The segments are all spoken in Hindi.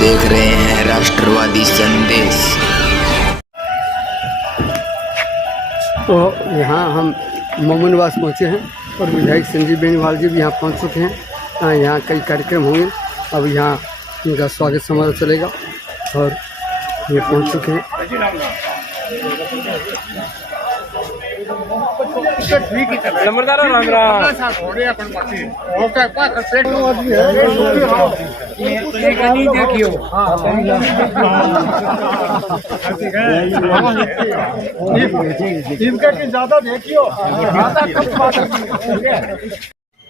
देख रहे हैं राष्ट्रवादी संदेश। नंबरदार राम राम देखियो ज्यादा देखियो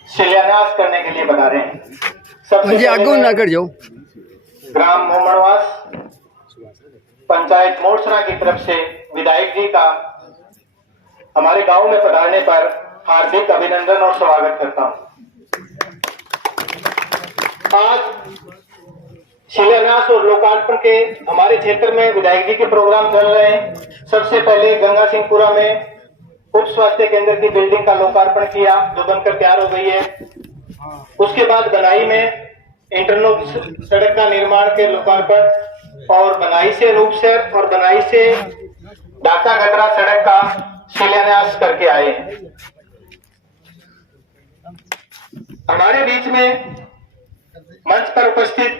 शिलान्यास करने के लिए बता रहे हैं। मुझे आगे ना कर जाओ। ग्राम मोमनवास पंचायत मोरसरा की तरफ से विधायक जी का हमारे गांव में पधारने पर हार्दिक अभिनंदन और स्वागत करता हूं। आज शिलान्यास और लोकार्पण के हमारे क्षेत्र में विधायक जी के प्रोग्राम चल रहे हैं। सबसे पहले गंगा सिंहपुरा में उप स्वास्थ्य केंद्र की बिल्डिंग का लोकार्पण किया जो बनकर तैयार हो गई है। उसके बाद बनाई में इंटरलॉक सड़क का निर्माण के लोकार्पण और बनाई से रूपसर और बनाई से ढाका गटरा सड़क का शिलान्यास करके आए हैं। हमारे बीच में मंच पर उपस्थित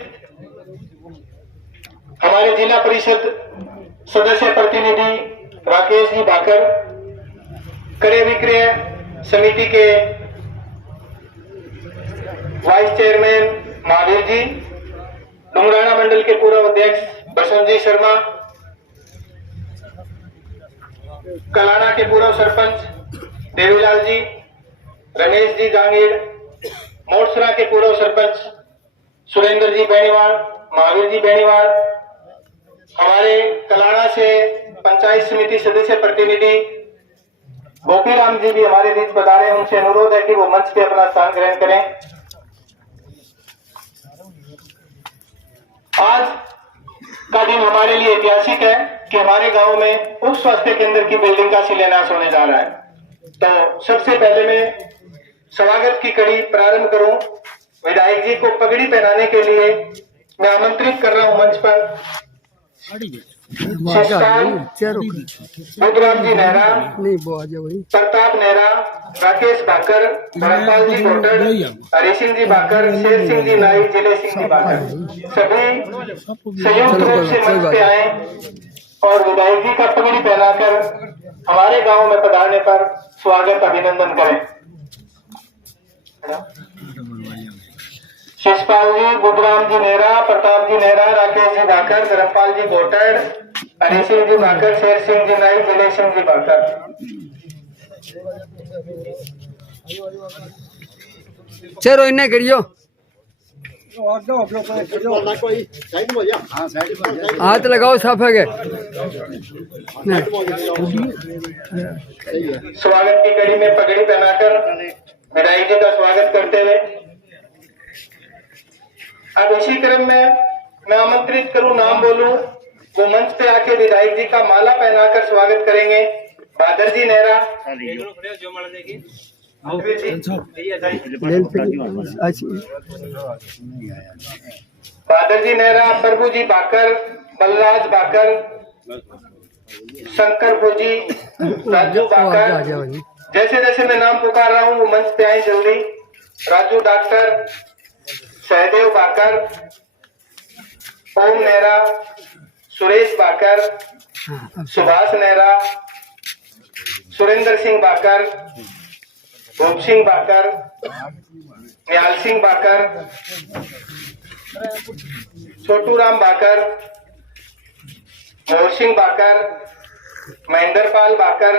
हमारे जिला परिषद सदस्य प्रतिनिधि राकेश जी भाकर, क्रय विक्रय समिति के वाइस चेयरमैन महावीर जी, डुंगराना मंडल के पूर्व अध्यक्ष बसंत जी शर्मा, कलाना के पूर्व सरपंच देवीलाल जी, रमेश जी जांगीर, मोरसरा के पूर्व सरपंच सुरेंद्र जी बेनीवाल, महावीर जी बेनीवाल, हमारे कलाना से पंचायत समिति सदस्य प्रतिनिधि गोपीराम जी भी हमारे बीच पधारे हैं। उनसे अनुरोध है कि वो मंच पे अपना स्थान ग्रहण करें। आज का दिन हमारे लिए ऐतिहासिक है कि हमारे गांव में उप स्वास्थ्य केंद्र की बिल्डिंग का शिलान्यास होने जा रहा है। तो सबसे पहले मैं स्वागत की कड़ी प्रारंभ करूं। विधायक जी को पगड़ी पहनाने के लिए मैं आमंत्रित कर रहा हूं मंच पर बुद्धराम जी नेहरा, प्रताप नेहरा, राकेश भाकर, धर्मपाल जी कोटड़, हरी सिंह जी भाकर, शेर सिंह जी नाई, जिले सिंह जी भाकर, सभी संयुक्त रूप से मंच पे आए और विधायक जी का पगड़ी पहनाकर हमारे गांव में पधारने पर स्वागत अभिनंदन करें। शिषपाल जी, बुद्धराम जी नेहरा, प्रताप जी नेहरा, राकेश जी भाकर, धर्मपाल जी कोटड़, हरी सिंह जी भाकर, शेर सिंह जी नाई, जिले सिंह जी भाकर। चलो इन्हें करियो, हाथ लगाओ साफा के। स्वागत की कड़ी में पगड़ी पहनाकर विधायक जी का स्वागत करते हुए अब इसी क्रम में मैं आमंत्रित करूं, नाम बोलूं, वो मंच पे आके विधायक जी का माला पहनाकर स्वागत करेंगे। बहादुर जी नेहरा, बहादुर जी नेहरा, प्रभु जी भाकर, बलराज भाकर, शंकर फौजी, राजू भाकर। जैसे जैसे मैं नाम पुकार रहा हूँ वो मंच पे आए जल्दी। राजू डॉक्टर, सहदेव भाकर, ओम नेहरा, सुरेश भाकर, सुभाष नेहरा, सुरेंद्र सिंह भाकर, भूप सिंह भाकर, निहाल सिंह भाकर, छोटू राम भाकर, मोहर सिंह भाकर, महेंद्र पाल भाकर,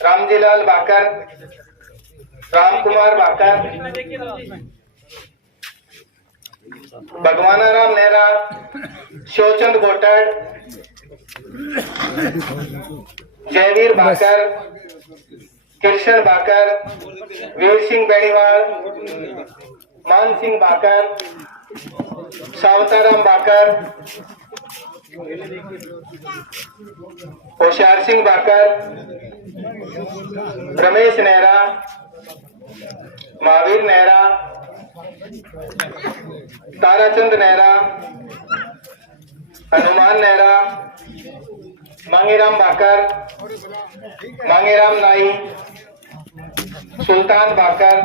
रामजीलाल भाकर, राम कुमार भाकर, भगवाना राम नेहरा, शिवचंद घोटड़, जयवीर भाकर, कृष्ण भाकर, वीर सिंह बेनीवाल, मान सिंह भाकर, सावताराम भाकर, होशियार सिंह भाकर, रमेश नेहरा, महावीर नेहरा, ताराचंद नेहरा, हनुमान नेहरा, मांगीराम बाकर, मांगीराम नाई, सुल्तान बाकर,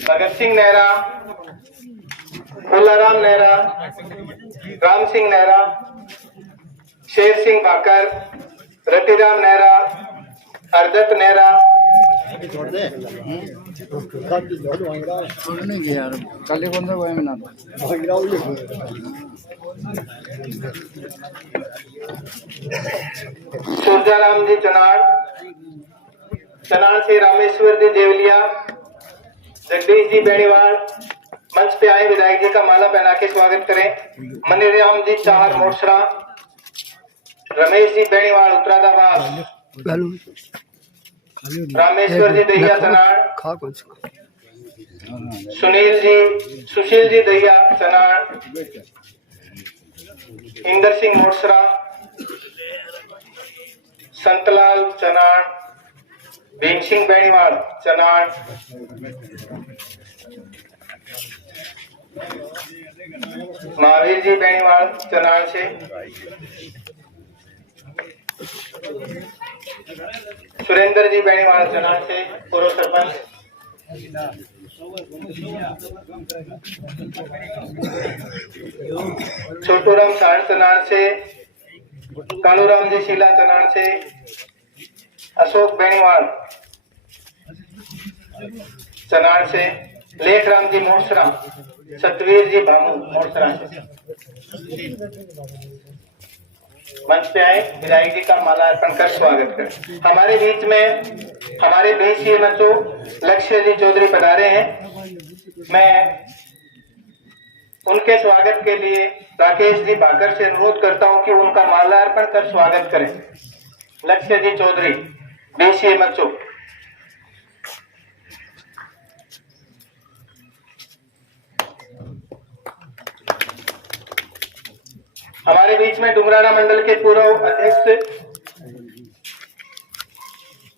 भगत सिंह नेहरा, फुल्लाराम नेहरा, राम सिंह नेहरा, शेर सिंह बाकर, रतिराम नेहरा, हरदत्त नेहरा, सुरजाराम जी चनाड़, चनाड़ से रामेश्वर जी देवलिया, जगदीश जी बेनीवाल, मंच पे आए विधायक जी का माला पहना के स्वागत करें। मनीराम जी चाहर मोटसरा, रमेश जी बेनीवाल उत्तरादाबाद, रामेश्वर जी दहिया चनाड़, सुशील जी दहिया चनाड़, इंदर सिंह मोटसरा, संतलाल चनाड़, भीम सिंह बेनीवाल चनाड़, महावीर जी बेनीवाल चनाड़ से, सुरेंद्र जी बेनीवाल चनाड़ से पूर्व सरपंच, छोटूराम साड़ चनाड़ से, कालूराम जी शीला चनाड़ से, अशोक बेनीवाल चनाड़ से, लेखराम जी मोटसरा, सतवीर जी भामू मोटसरा से मंच पे आए, विधायक जी का माला अर्पण कर स्वागत करें। हमारे बीच में हमारे BCMHO लक्ष्य जी चौधरी पधारे हैं। मैं उनके स्वागत के लिए राकेश जी बाकर से अनुरोध करता हूं कि उनका माला अर्पण कर स्वागत करें। लक्ष्य जी चौधरी BCMHO। हमारे बीच में डुमराना मंडल के पूर्व अध्यक्ष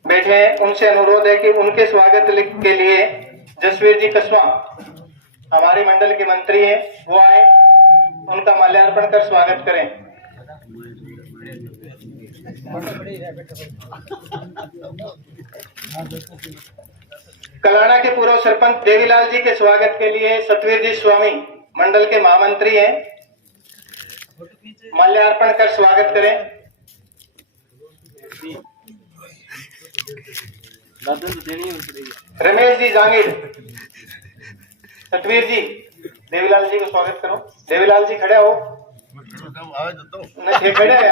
बैठे हैं, उनसे अनुरोध है कि उनके स्वागत के लिए जसवीर जी कस्वा हमारे मंडल के मंत्री हैं, वो आए, उनका माल्यार्पण कर स्वागत करें। कलाना के पूर्व सरपंच देवीलाल जी के स्वागत के लिए सतवीर जी स्वामी मंडल के महामंत्री हैं, माल्यार्पण कर स्वागत करें। रमेश जी जांगीर, सतवीर जी देवीलाल जी को स्वागत करो। देवीलाल जी खड़े हो, नहीं खड़े हैं।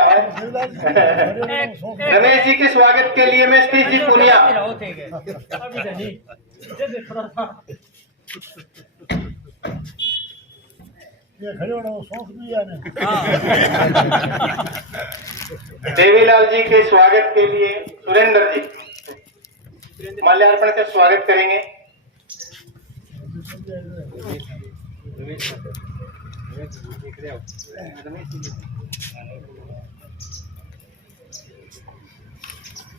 रमेश जी के स्वागत के लिए मैं सतीश जी पुनिया, देवीलाल जी के स्वागत के लिए सुरेंद्र जी माल्यार्पण कर स्वागत करेंगे।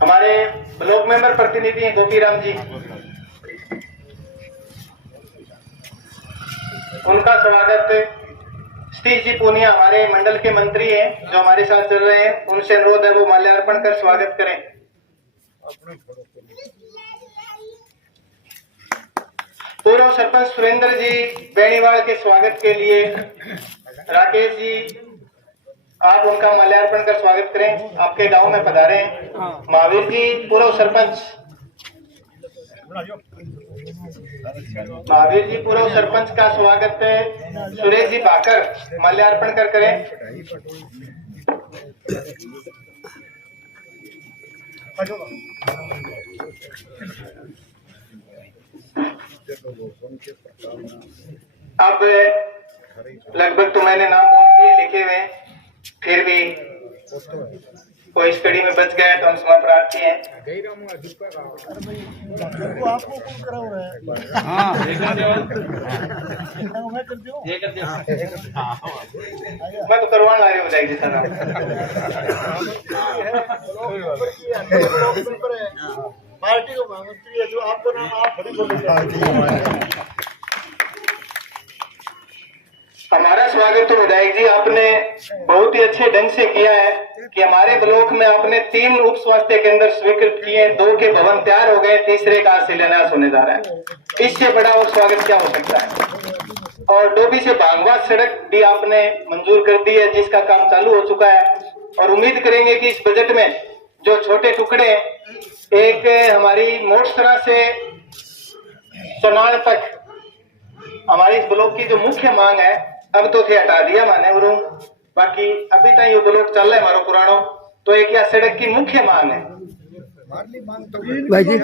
हमारे ब्लॉक मेंबर प्रतिनिधि हैं गोपीराम जी, उनका स्वागत सतीश जी पूनिया हमारे मंडल के मंत्री हैं जो हमारे साथ चल रहे हैं, उनसे अनुरोध है वो माल्यार्पण कर स्वागत करें। पूर्व सरपंच सुरेंद्र जी बेनीवाल के स्वागत के लिए राकेश जी आप उनका माल्यार्पण कर स्वागत करें, आपके गांव में पधारे हैं। महावीर जी पूर्व सरपंच, महावीर जी पूर्व सरपंच का स्वागत है सुरेश जी बाकर माल्यार्पण कर करें। अब लगभग तो मैंने नाम बोल दिए लिखे हुए, फिर भी कोई इस कड़ी में बच गया तो हम क्षमा प्रार्थी हैं। मैं तो करवा ला रही हूँ विधायक जी साहब। पार्टी को महामंत्री है जो आपको नाम आप हमारा स्वागत तो विधायक जी आपने बहुत ही अच्छे ढंग से किया है कि हमारे ब्लॉक में आपने 3 उप स्वास्थ्य केंद्र स्वीकृत किए, 2 के भवन तैयार हो गए, तीसरे का शिलान्यास होने जा रहा है। इससे बड़ा और स्वागत क्या हो सकता है। और डोभी से भांगवा सड़क भी आपने मंजूर कर दी है, जिसका काम चालू हो चुका है। और उम्मीद करेंगे कि इस बजट में जो छोटे टुकड़े, एक हमारी मोटसरा से सोनाल तक हमारी इस ब्लॉक की जो मुख्य मांग है, अब तो थे हटा दिया माने वरुण, बाकी अभी तक ये ब्लॉक चल रहा है हमारा पुरानो, तो एक यह सड़क की मुख्य मांग है। भाई जी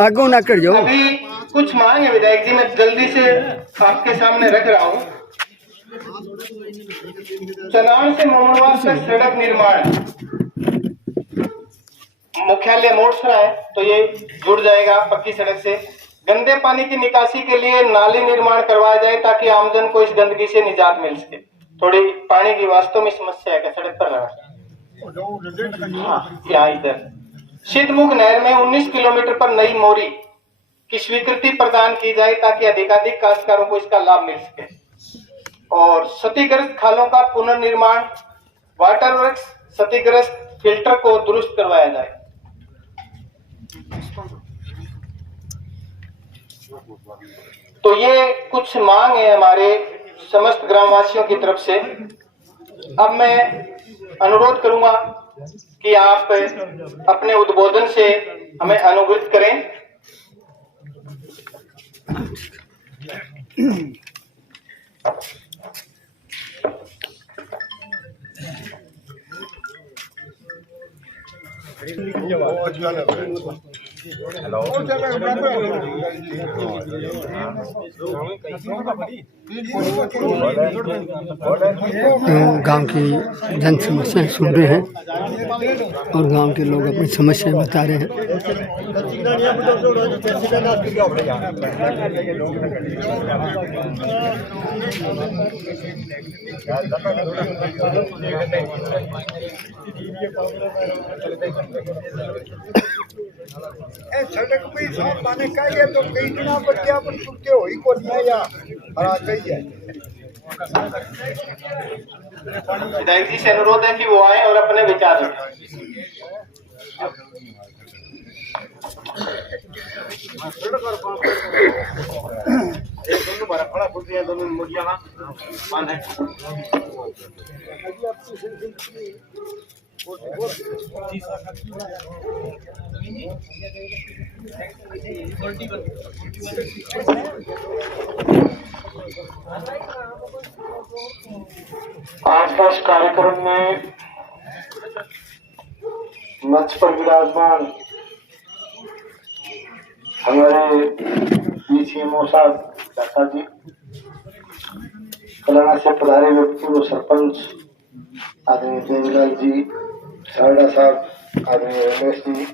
आगो ना कर जाओ। अभी कुछ मांग है विधायक जी, मैं जल्दी से आपके सामने रख रहा हूँ। चनान से मोमनवास तक सड़क निर्माण, मुख्यालय मोटसरा है तो ये जुड़ जाएगा पक्की सड़क से। गंदे पानी की निकासी के लिए नाली निर्माण करवाया जाए ताकि आमजन को इस गंदगी से निजात मिल सके। थोड़ी पानी की वास्तव में समस्या है कि सड़क पर यहाँ इधर शीतमुख नहर में 19 किलोमीटर पर नई मोरी की स्वीकृति प्रदान की जाए ताकि अधिकाधिक काश्तकारों को इसका लाभ मिल सके। और क्षतिग्रस्त खालों का पुनर्निर्माण, वाटर वर्क्स क्षतिग्रस्त फिल्टर को दुरुस्त करवाया जाए। तो ये कुछ मांग है हमारे समस्त ग्रामवासियों की तरफ से। अब मैं अनुरोध करूंगा कि आप अपने उद्बोधन से हमें अनुग्रहित करें। गांव की जन समस्याएं सुन रहे हैं और गांव के लोग अपनी समस्याएं बता रहे हैं। सड़क पे साफ पानी का गया तो कई दिनों पर क्या अपन टूटे हो ही को नहीं या हरा चाहिए। विधायक जी से अनुरोध है कि वो आए और अपने विचार रखें। दोनों बड़ा खड़ा खुद दिया, दोनों मुड़िया ना मान है। आज का इस कार्यक्रम में मंच पर विराजमान हमारे DCMO साहब दाता जी, कलाना से पधारे व्यक्ति वो सरपंच आदरणीय देवीलाल जी, सारड़ा साहब, आदरणीय रमेश जी,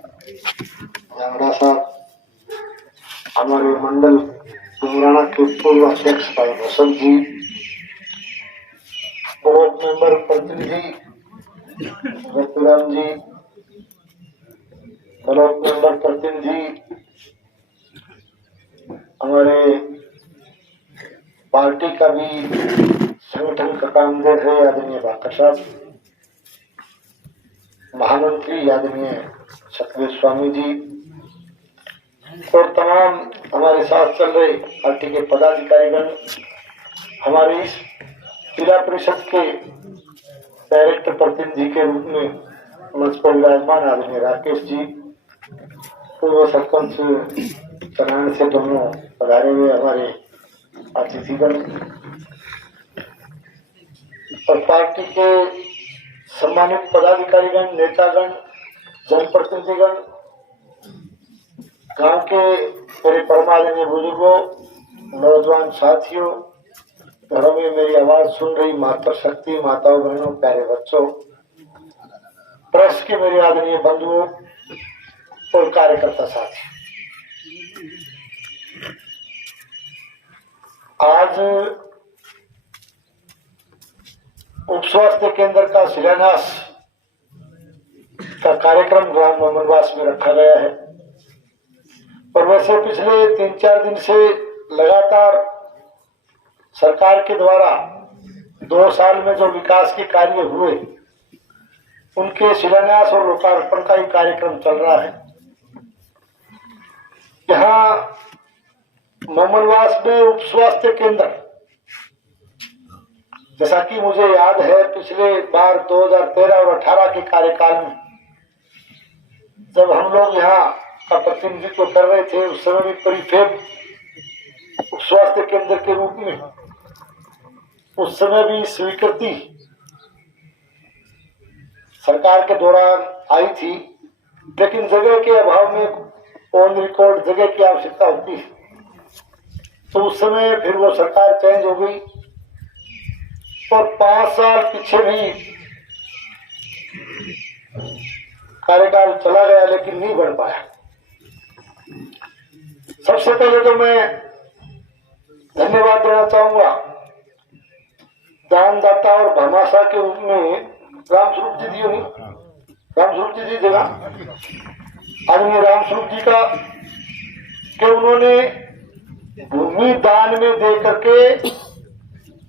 जांगड़ा साहब, हमारे मंडल डुमराना के पूर्व अध्यक्ष भाई बसंत जी, ब्लॉक मेंबर प्रतिनिधि रतुराम जी, ब्लॉक मेंबर प्रतिनिधि हमारे पार्टी का भी संगठन का काम देख रहे आदरणीय भाकर साहब, महामंत्री आदरणीय सतवेश स्वामी जी और तमाम हमारे साथ चल रहे पार्टी के पदाधिकारीगण, हमारे इस जिला परिषद के डायरेक्टर प्रतिनिधि के रूप में मंच पर विराजमान आदरणीय राकेश जी, पूर्व सरपंच चनान से दोनों पधारे हुए हमारे अतिथिगण और पार्टी के सम्मानित पदाधिकारीगण, नेतागण, जनप्रतिनिधिगण, गांव के मेरे परमादरणीय बुजुर्गों, नौजवान साथियों, घरों में मेरी आवाज सुन रही मातृशक्ति, माताओं, बहनों, प्यारे बच्चों, प्रेस के मेरे आदरणीय बंधुओं और कार्यकर्ता साथी, आज उप स्वास्थ्य केंद्र का शिलान्यास का कार्यक्रम ग्राम मोमनवास में रखा गया है। और वैसे पिछले 3-4 दिन से लगातार सरकार के द्वारा 2 साल में जो विकास के कार्य हुए उनके शिलान्यास और लोकार्पण का ही कार्यक्रम चल रहा है। यहाँ मोमनवास में उप स्वास्थ्य केंद्र, जैसा कि मुझे याद है पिछले बार 2013 और 18 के कार्यकाल में जब हम लोग यहाँ का प्रतिनिधित्व कर रहे थे, उस समय भी परिफेब उप स्वास्थ्य केंद्र के रूप में उस समय भी स्वीकृति सरकार के दौरान आई थी, लेकिन जगह के अभाव में ऑन रिकॉर्ड जगह की आवश्यकता होती है, तो उस समय फिर वो सरकार चेंज हो गई और 5 साल पीछे भी कार्यकाल चला गया, लेकिन नहीं बढ़ पाया। सबसे पहले तो मैं धन्यवाद देना चाहूंगा दानदाता और भामाशाह के रूप में रामस्वरूप जी दी होगी, रामस्वरूप जी दी जगह आदरणीय रामस्वरूप जी का, कि उन्होंने भूमि दान में दे करके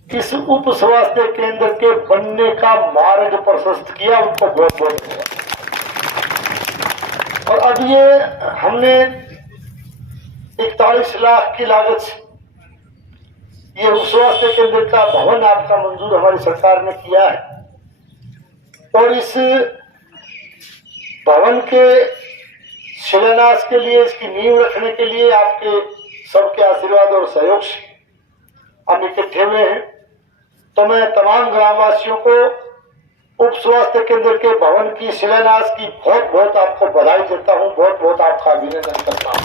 इस उप स्वास्थ्य केंद्र के बनने का मार्ग प्रशस्त किया। उनको बहुत बहुत धन्यवाद। और अब ये हमने 41 लाख की लागत से ये उप स्वास्थ्य केंद्र का भवन आपका मंजूर हमारी सरकार ने किया है, और इस भवन के शिलान्यास के लिए, इसकी नींव रखने के लिए आपके सबके आशीर्वाद और सहयोग से हम इकट्ठे हुए हैं। तो मैं तमाम ग्रामवासियों को उप स्वास्थ्य केंद्र के भवन की शिलान्यास की बहुत बहुत आपको बधाई देता हूं, बहुत बहुत आपका अभिनंदन करता हूं।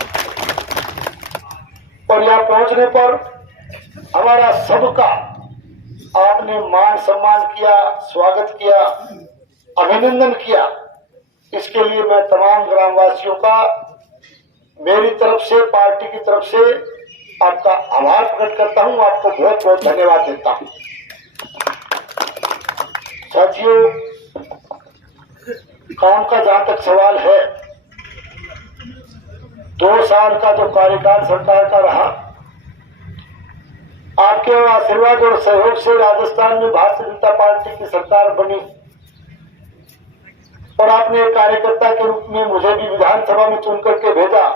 और यहाँ पहुंचने पर हमारा सबका आपने मान सम्मान किया, स्वागत किया, अभिनंदन किया, इसके लिए मैं तमाम ग्रामवासियों का मेरी तरफ से, पार्टी की तरफ से आपका आभार प्रकट करता हूं, आपको बहुत बहुत धन्यवाद देता हूं। साथियों, काम का जहां तक सवाल है, 2 साल का जो कार्यकाल सरकार का रहा, आपके आशीर्वाद और सहयोग से राजस्थान में भारतीय जनता पार्टी की सरकार बनी और आपने एक कार्यकर्ता के रूप में मुझे भी विधानसभा में चुन करके भेजा।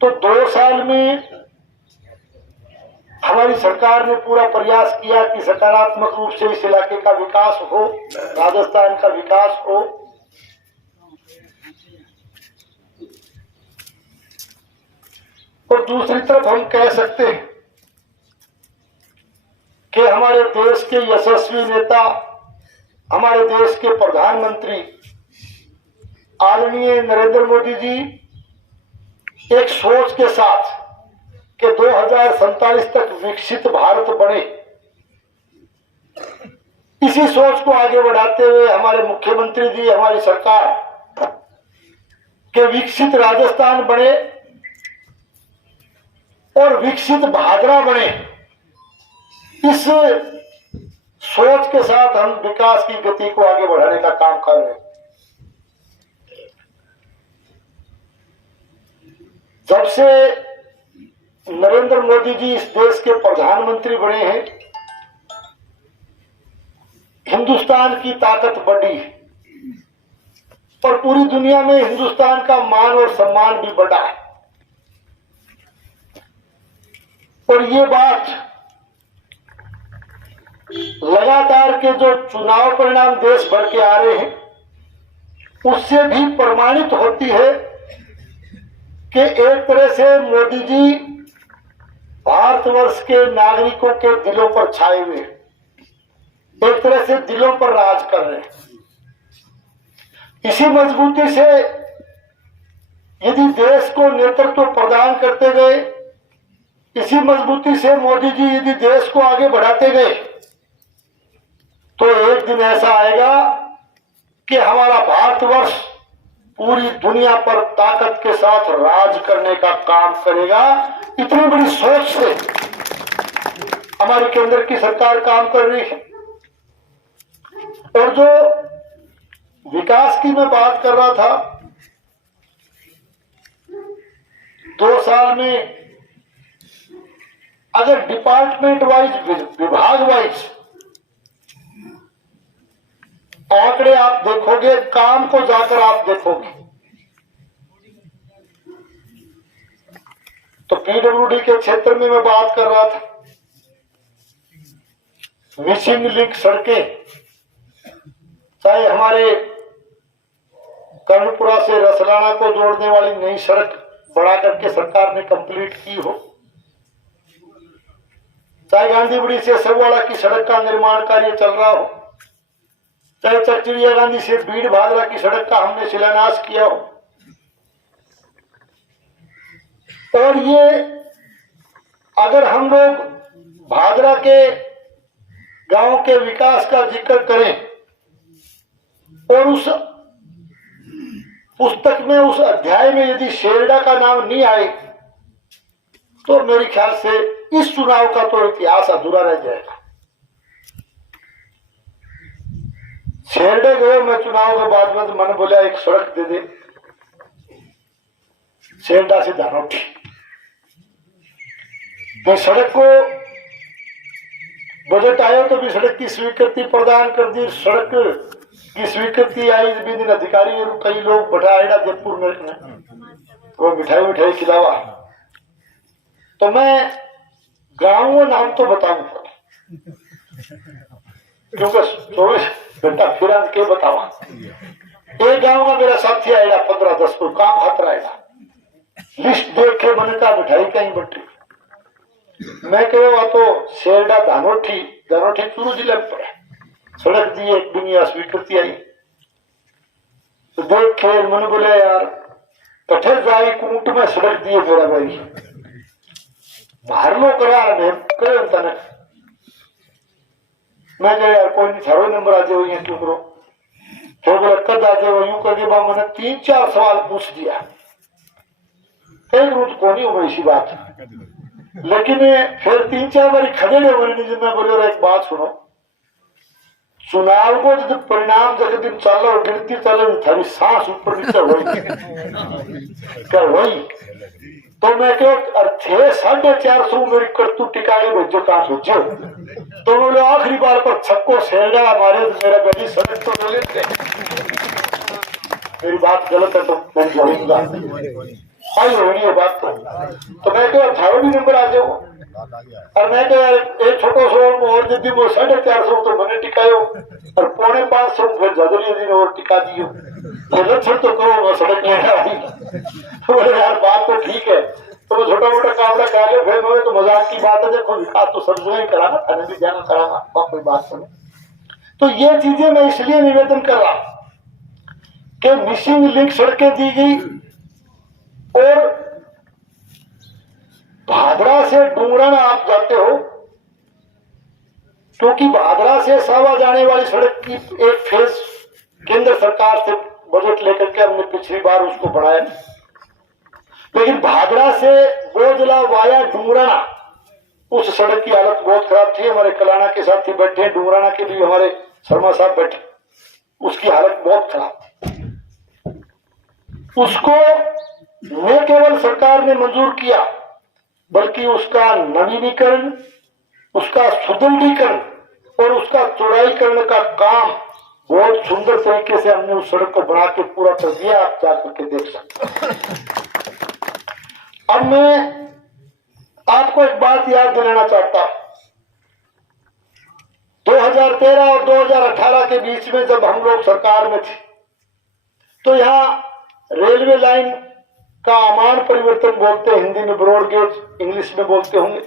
तो 2 साल में हमारी सरकार ने पूरा प्रयास किया कि सकारात्मक रूप से इस इलाके का विकास हो, राजस्थान का विकास हो। और दूसरी तरफ हम कह सकते हैं कि हमारे देश के यशस्वी नेता, हमारे देश के प्रधानमंत्री आदरणीय नरेंद्र मोदी जी एक सोच के साथ कि 2047 तक विकसित भारत बने, इसी सोच को आगे बढ़ाते हुए हमारे मुख्यमंत्री जी, हमारी सरकार के विकसित राजस्थान बने और विकसित भादरा बने, इस सोच के साथ हम विकास की गति को आगे बढ़ाने का काम कर रहे हैं। जब से नरेंद्र मोदी जी इस देश के प्रधानमंत्री बने हैं, हिंदुस्तान की ताकत बढ़ी है और पूरी दुनिया में हिंदुस्तान का मान और सम्मान भी बढ़ा है। और ये बात लगातार के जो चुनाव परिणाम देश भर के आ रहे हैं उससे भी प्रमाणित होती है कि एक तरह से मोदी जी भारतवर्ष के नागरिकों के दिलों पर छाए हुए हैं, एक तरह से दिलों पर राज कर रहे हैं। इसी मजबूती से यदि देश को नेतृत्व प्रदान करते गए, इसी मजबूती से मोदी जी यदि देश को आगे बढ़ाते गए, तो एक दिन ऐसा आएगा कि हमारा भारतवर्ष पूरी दुनिया पर ताकत के साथ राज करने का काम करेगा। इतनी बड़ी सोच से हमारी केंद्र की सरकार काम कर रही है। और जो विकास की मैं बात कर रहा था, 2 साल में अगर डिपार्टमेंट वाइज, विभाग वाइज आंकड़े आप देखोगे, काम को जाकर आप देखोगे, तो पीडब्ल्यूडी के क्षेत्र में मैं बात कर रहा था, मिसिंग लिंक सड़कें, चाहे हमारे कर्णपुरा से रसलाना को जोड़ने वाली नई सड़क बढ़ा करके सरकार ने कंप्लीट की हो, चाहे गांधीबुड़ी से सरवाड़ा की सड़क का निर्माण कार्य चल रहा हो, चाहे चकचिड़िया गांधी से बीड़ भादरा की सड़क का हमने शिलान्यास किया हो, और ये अगर हम लोग भादरा के गांव के विकास का जिक्र करें और उस पुस्तक में, उस अध्याय में यदि शेरडा का नाम नहीं आए तो मेरे ख्याल से इस चुनाव का तो इतिहास अधूरा रह जाएगा। शेरडे गए मैं चुनाव के बाद में, मैंने बोला एक सड़क दे दे शेरडा से धानोटी, तो सड़क को बजट आया तो भी सड़क की स्वीकृति प्रदान कर दी। सड़क की स्वीकृति आई, दिन अधिकारी और कई लोग बैठाएगा जयपुर में, वो मिठाई खिलावा, तो मैं गाँव नाम तो बताऊंगा क्योंकि 24 घंटा फिर के बतावा। एक गांव का मेरा साथी आएगा 15-10 को काम खातर आएगा, लिस्ट देख के मैंने कहा मिठाई कहीं बटी, मैं कहा तो शेरडा धानोठी चूरू जिले में पड़े, सड़क दी एक दुनिया स्वीकृति आई, तो देख के मैंने बोले यार कठे जाई कूट में सड़क दिए मेरा भाई बाहर लो करा तने, मैं कहा यार कोई नहीं थारो नंबर आ जाओ यहाँ क्यों करो, फिर बोला कद आ जाओ यूं करके मैंने 3-4 सवाल पूछ दिया, एक रूट को नहीं हो इसी बात, लेकिन फिर 3-4 बार खदेड़े मैंने, मैं बोले एक बात सुनो, चुनाव को जब परिणाम जब दिन चलो गिनती चलो थारी सांस ऊपर नीचे वही तो मैं क्यों थे 450 मेरी करतू टिकाने भेजो कहा सोचो, तो बोले आखिरी बार पर छक्को शेरडा हमारे मेरा बेटी सड़क तो बोले मेरी बात गलत है तो मैं जोड़ूंगा आई होनी है बात, तो मैं क्यों 18 भी नंबर आ जाओ, और मैं क्या एक छोटो सो और दीदी वो 450 तो मैंने टिकायो और 550 फिर जदली दिन और टिका दियो, तो लक्षण तो करो मैं सड़क लेना आई, तो बोले यार बात तो ठीक है, तो वो छोटा मोटा काम कर ले फिर मैं तो मजाक की बात है, देखो विकास तो सब जगह ही कराना, थाने भी जाना कराना, कोई बात सुने। तो ये चीजें मैं इसलिए निवेदन कर रहा कि मिसिंग लिंक सड़कें दी गई और भादरा से डूंगराना आप जाते हो, क्योंकि भादरा से सावा जाने वाली सड़क की एक फेज केंद्र सरकार से बजट लेकर के हमने पिछली बार उसको बढ़ाया, लेकिन भादरा से बोझला वाया डूंगराना उस सड़क की हालत बहुत खराब थी। हमारे कलाना के साथी बैठे हैं, डूंगराना के लिए हमारे शर्मा साहब बैठे, उसकी हालत बहुत खराब थी। उसको न केवल सरकार ने मंजूर किया बल्कि उसका नवीनीकरण, उसका सुदृढ़ीकरण और उसका चौड़ाईकरण का काम बहुत सुंदर तरीके से हमने उस सड़क को बना के पूरा कर दिया, आप जाकर के देख सकते। अब मैं आपको एक बात याद दिलाना चाहता हूं, 2013 और 2018 के बीच में जब हम लोग सरकार में थे तो यहाँ रेलवे लाइन का अमान परिवर्तन बोलते हैं, हिंदी में ब्रॉड गेज, इंग्लिश में बोलते होंगे,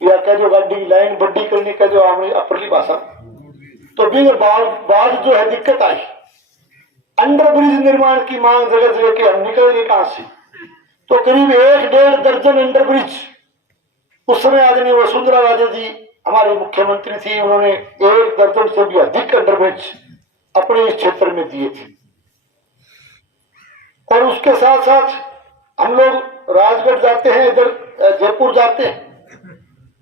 या कह जो गाड़ी लाइन बड्डी करने का जो हमारी अपरली भाषा, तो भी बाद जो है दिक्कत आई, अंडर ब्रिज निर्माण की मांग जगह जगह के हम निकल गए कहां से, तो करीब 1-1.5 दर्जन अंडर ब्रिज उस समय आदरणीय वसुंधरा राजे जी हमारे मुख्यमंत्री थी, उन्होंने 1 दर्जन से भी अधिक अंडर ब्रिज अपने इस क्षेत्र में दिए थे। और उसके साथ साथ हम लोग राजगढ़ जाते हैं, इधर जयपुर जाते हैं,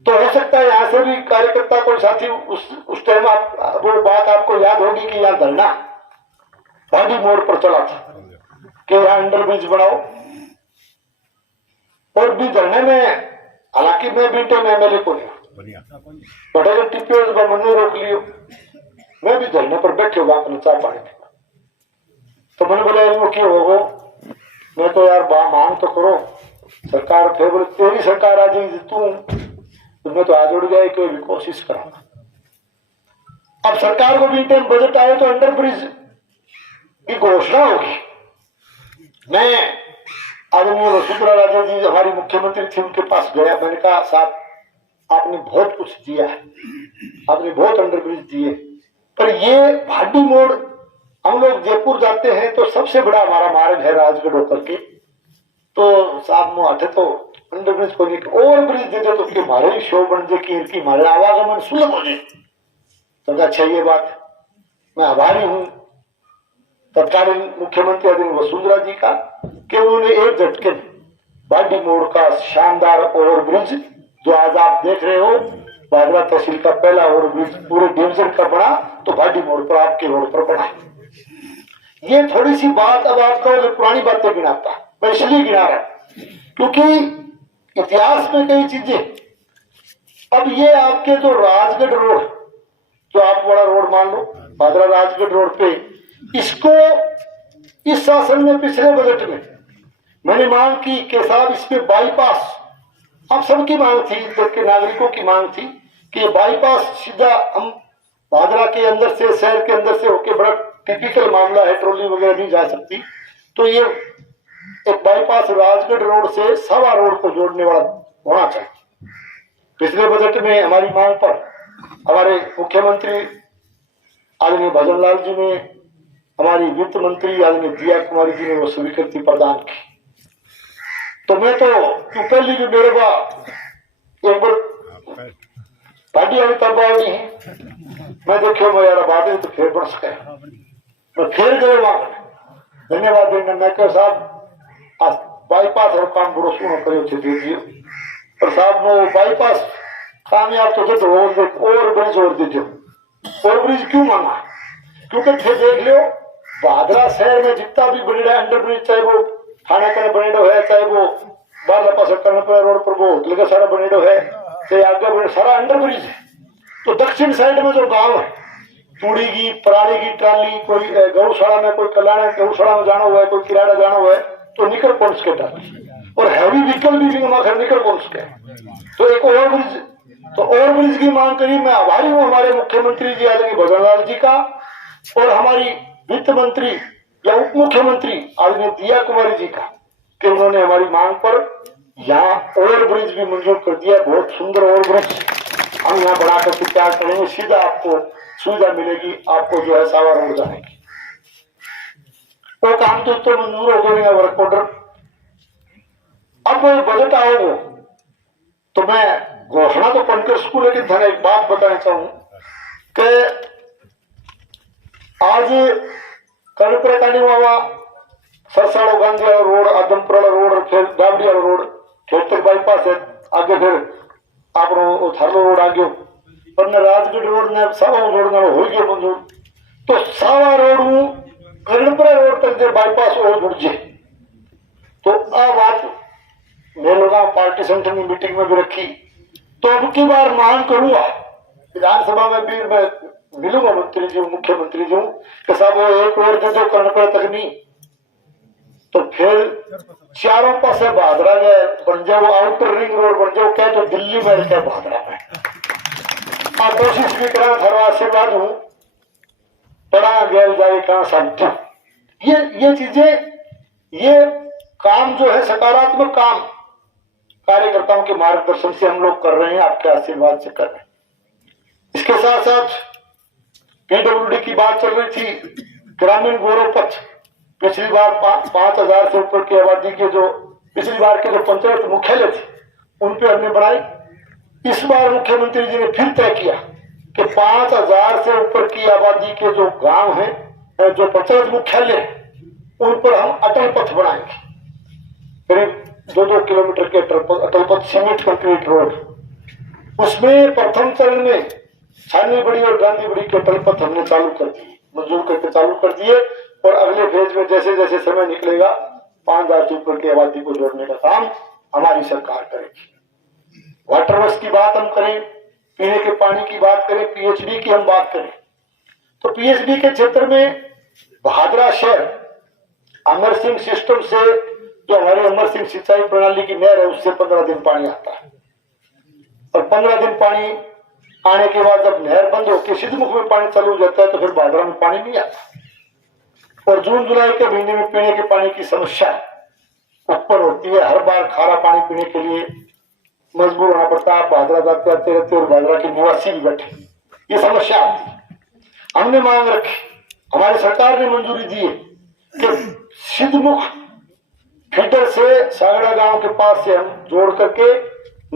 तो हो सकता है यहां से भी कार्यकर्ता कोई साथी उस टाइम आप वो बात आपको याद होगी कि यहाँ धरना भाटी मोड़ पर चला था कि यहाँ अंडर ब्रिज बनाओ, और भी धरने में हालांकि मैं बीटे में एमएलए को नहीं बड़े टीपीओ मैंने रोक लियो, मैं भी धरने पर बैठे हुआ अपने चाय पानी पीना। तो मैंने बोला वो क्यों होगो, मैं तो यार मांग तो करो सरकार, फिर बोले तेरी सरकार आ जाएगी तू, मैं तो आज उड़ गया कोई भी कोशिश कराऊंगा। अब सरकार को भी टाइम बजट आए तो अंडर ब्रिज की घोषणा होगी। मैं आदरणीय वसुंधरा राजे जी हमारी मुख्यमंत्री थी, उनके पास गया, मैंने कहा साहब आपने बहुत कुछ दिया है, आपने बहुत अंडर ब्रिज दिए, पर ये भाटी मोड़ हम लोग जयपुर जाते हैं तो सबसे बड़ा हमारा मार्ग है राजगढ़ होकर के, तो साहब मुझे तो अंडर ब्रिज को नहीं ओवर ब्रिज दे दो तो हमारे भी शो बन जाए कि हमारे आवागमन सुलभ हो जाए। तो अच्छा ये बात मैं आभारी हूं तत्कालीन मुख्यमंत्री आदरणीय वसुंधरा जी का कि उन्होंने एक झटके भाटी मोड़ का शानदार ओवर ब्रिज जो आज आप देख रहे हो, भादरा तहसील का पहला ओवर ब्रिज पूरे डिवीजन का बना, तो भाटी मोड़ पर आपके रोड पर बना। ये थोड़ी सी बात अब आपको पुरानी बातें गिनाता, मैं इसलिए गिना रहा क्योंकि इतिहास में कई चीजें, अब ये आपके जो राजगढ़ रोड जो आप बड़ा रोड मान लो भादरा राजगढ़ रोड पे, इसको इस शासन में पिछले बजट में मैंने मांग की कि साहब इस पे बाईपास, अब सबकी मांग थी, जबकि नागरिकों की मांग थी कि बाईपास सीधा हम भादरा के अंदर से शहर के अंदर से होके, बड़ा टिपिकल मामला है, ट्रॉली वगैरह नहीं जा सकती, तो ये एक बाईपास राजगढ़ रोड से सवा रोड को जोड़ने वाला होना चाहिए। पिछले बजट में हमारी मांग पर हमारे मुख्यमंत्री आदरणीय भजन लाल जी ने, हमारी वित्त मंत्री आदरणीय दिया कुमारी जी ने वो स्वीकृति प्रदान की। तो मैं तो पहली भी मेरे एक बार पार्टी वाली तब आई है, मैं देखो मैं यार बात तो फिर बरस गया, मैं फिर गए वहां धन्यवाद देना, मैं कह साहब बाईपास और काम बड़ो सुनो करे दे दिए, पर साहब वो बाईपास कामयाब तो थे तो ओवर ब्रिज और दीजिए। ओवर ब्रिज क्यों मांगा, क्योंकि फिर देख लो भादरा शहर में जितना भी बनेगा अंडर ब्रिज, चाहे वो थाना का बनेडो है, चाहे वो बारह पास कर्णपुरा रोड पर वो होटल का सारा बनेडो है, चाहे आगे सारा अंडर ब्रिज है। तो दक्षिण साइड में जो गांव है, चूड़ी की पराली की ट्राली, कोई गौशाला में, कोई कल्याण गौशाला में जाना हुआ है, कोई किराड़ा जाना हुआ है, तो निकल पहुंच के ट्राली और हैवी व्हीकल भी निकल पहुंच के, तो एक ओवर ब्रिज, तो ओवर ब्रिज की मांग करी। मैं आभारी हूँ हमारे मुख्यमंत्री जी आदरणीय भजन लाल जी का और हमारी वित्त मंत्री या उप मुख्यमंत्री आदरणीय दिया कुमारी जी का कि उन्होंने हमारी मांग पर यहाँ ओवर ब्रिज भी मंजूर कर दिया। बहुत सुंदर ओवर ब्रिज हम यहाँ बना करके तैयार करेंगे, सीधा आपको सुविधा मिलेगी, आपको जो है सावा रोड जाने की। वो काम तो मंजूर हो गया वर्क ऑर्डर। अब बजट आओगे तो मैं घोषणा तो पढ़कर स्कूल, लेकिन धन एक बात बताना चाहूं कि आज कर्णपुरा का निवा सरसाड़ो गांधी वाला रोड, आदमपुर वाला रोड, फिर डाबड़ी वाला रोड, खेतर बाईपास है, आगे फिर आप थारलो रोड आ गयो, पर राजगढ़ रोड ने सावा रोड ना हो गयो मंजूर। तो सावा रोड कर्णपुरा रोड तक जो बाईपास हो जुड़ जाए, तो आ बात मैं लोग पार्टी संगठन की मीटिंग में भी रखी। तो अब की बार मांग करूंगा विधानसभा में भी, मैं मिलूंगा मंत्री जी मुख्यमंत्री जी कि साहब वो एक रोड दे दो कर्णपुरा तक नहीं, तो फिर चारों पास भादरा गए बन जाओ, आउटर रिंग रोड बन जाओ, क्या तो दिल्ली में क्या भादरा में। कोशिश भी करा था, आशीर्वाद हूं पढ़ा गया जाए कहा समझो। ये चीजें, ये काम जो है सकारात्मक काम कार्यकर्ताओं के मार्गदर्शन से हम लोग कर रहे हैं, आपके आशीर्वाद से कर रहे हैं। इसके साथ साथ पीडब्ल्यूडी की बात चल रही थी, ग्रामीण गौरव पथ, पिछली बार 5,000 से ऊपर की आबादी के जो पिछली बार के जो पंचायत मुख्यालय थे उन पे हमने बढ़ाई। इस बार मुख्यमंत्री जी ने फिर तय किया कि 5,000 से ऊपर की आबादी के जो गांव हैं, जो पंचायत मुख्यालय, उन पर हम अटल पथ बनाएंगे, करीब 2-2 किलोमीटर के अटल पथ, सीमेंट कंक्रीट रोड। उसमें प्रथम चरण में छानवी बड़ी और गांधी बड़ी के अटल पथ हमने चालू कर दिए, मंजूर करके चालू कर दिए, और अगले फेज में जैसे जैसे समय निकलेगा 5,000 से ऊपर की आबादी को जोड़ने का काम हमारी सरकार करेगी। वाटर वर्क्स की बात हम करें, पीने के पानी की बात करें, पीएचडी की हम बात करें, तो पीएचडी के क्षेत्र में भादरा शहर अमर सिंह सिस्टम से, जो हमारी अमर सिंह सिंचाई प्रणाली की नहर है, उससे 15 दिन पानी आता है। और 15 दिन पानी आने के बाद जब नहर बंद होकर सिद्धमुख में पानी चालू हो जाता है तो फिर भादरा में पानी नहीं आता। और जून जुलाई के महीने में पीने के पानी की समस्या उत्पन्न होती है। हर बार खारा पानी पीने के लिए मजबूर होना पड़ता है। भादरा जाते आते रहते और भादरा के निवासी भी बैठे, ये समस्या आती है। हमने मांग रखी, हमारी सरकार ने मंजूरी दी है कि सिद्धमुख फीडर से सागड़ा गांव के पास से हम जोड़ करके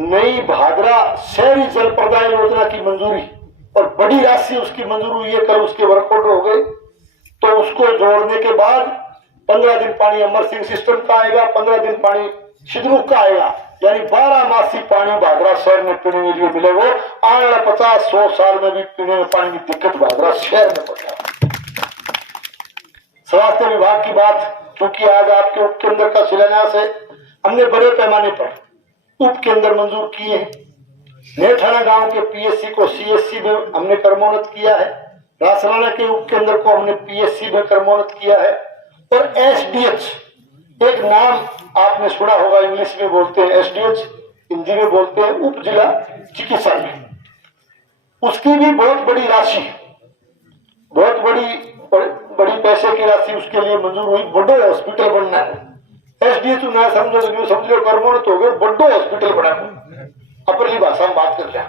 नई भादरा शहरी जल प्रदाय योजना की मंजूरी, और बड़ी राशि उसकी मंजूर हुई है, कल उसके वर्कआउट हो गए। तो उसको जोड़ने के बाद 15 दिन पानी अमर सिंह सिस्टम का आएगा, 15 दिन पानी सिद्धमुख का आएगा, यानी 12 मासी पानी भादरा शहर में पीने के लिए मिलेगा। आने वाला 50-100 साल में भी पीने में पानी की दिक्कत भादरा शहर में पड़ेगा। स्वास्थ्य विभाग की बात, क्योंकि आज आपके उप केंद्र का शिलान्यास है, हमने बड़े पैमाने पर उप केंद्र मंजूर किए हैं। नेठाना गांव के पीएससी को सीएससी में हमने क्रमोन्नत किया है। रासराना के उप केंद्र को हमने पीएससी में क्रमोन्नत किया है। और एसडीएच, एक नाम आपने सुना होगा, इंग्लिश में बोलते हैं एसडीएच, हिंदी में बोलते हैं उप जिला चिकित्सालय, उसकी भी बहुत बड़ी राशि, बहुत बड़ी पैसे की राशि उसके लिए मंजूर हुई। बड़ो हॉस्पिटल बनना है, एसडीएच ना समझो तो समझ लो क्रमोन्नत हो गए, बड़ो हॉस्पिटल बना अपनी भाषा में बात कर रहा।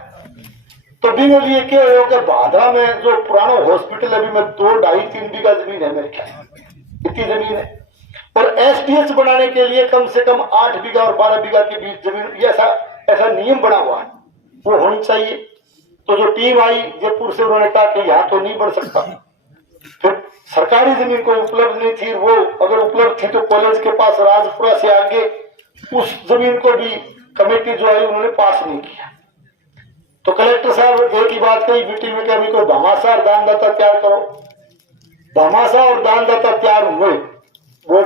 तो बिना लिए क्या होगा, भादरा में जो पुराना हॉस्पिटल अभी में 2-2.5-3 बीघा जमीन है, मेरे ख्याल इतनी जमीन है। और एसडीएच बनाने के लिए कम से कम 8 बीघा और 12 बीघा के बीच जमीन, ऐसा नियम बना हुआ है, वो होनी चाहिए। तो जो टीम आई जयपुर से, उन्होंने कहा कि यहाँ तो नहीं बन सकता। फिर सरकारी जमीन कोई उपलब्ध नहीं थी, वो अगर उपलब्ध थी तो कॉलेज के पास राजपुरा से आगे उस जमीन को भी कमेटी जो आई उन्होंने पास नहीं किया। तो कलेक्टर साहब एक ही बात कही मीटिंग में कि अभी कोई भामाशाह और दानदाता तैयार करो। भामाशाह और दानदाता तैयार हुए, वो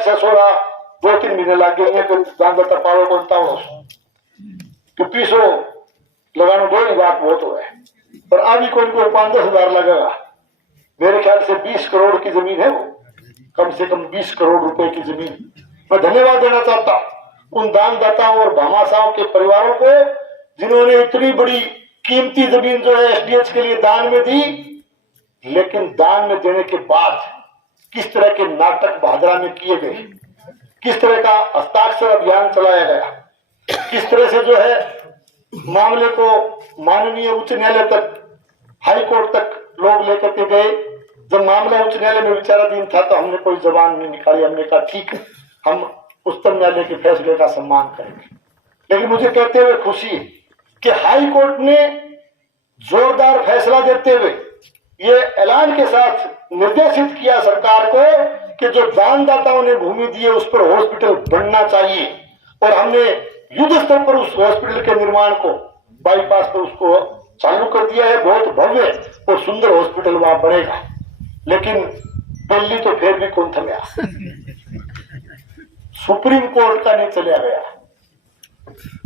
ससुरा 2-3 महीने लग गए हैं, दानदाता पावर बनता हो तो 200 लगाना दो ही बात बहुत हो है। पर अभी कोई 5-10 हजार लगेगा, मेरे ख्याल से 20 करोड़ की जमीन है, वो कम से कम 20 करोड़ रुपए की जमीन। मैं धन्यवाद देना चाहता हूं उन दानदाताओं और भामाशाहों के परिवारों को, जिन्होंने इतनी बड़ी कीमती जमीन जो है एसडीएच के लिए दान में दी। लेकिन दान में देने के बाद किस तरह के नाटक भादरा में किए गए, किस तरह का हस्ताक्षर अभियान चलाया गया, किस तरह से जो है मामले को माननीय उच्च न्यायालय तक, हाई कोर्ट तक लोग लेकर के गए। जब मामला उच्च न्यायालय में विचाराधीन था तो हमने कोई जबान नहीं निकाली, हमने कहा ठीक है, हम उच्चतम न्यायालय के फैसले का सम्मान करेंगे। लेकिन मुझे कहते हुए खुशी है कि हाई कोर्ट ने जोरदार फैसला देते हुए ये ऐलान के साथ निर्देशित किया सरकार को कि जो दानदाताओं ने भूमि दी है उस पर हॉस्पिटल बनना चाहिए। और हमने युद्ध स्तर पर उस हॉस्पिटल के निर्माण को, बाईपास पर उसको चालू कर दिया है। बहुत भव्य और सुंदर हॉस्पिटल वहां बनेगा। लेकिन दिल्ली तो फिर भी कौन थमया, सुप्रीम कोर्ट का नहीं चला गया।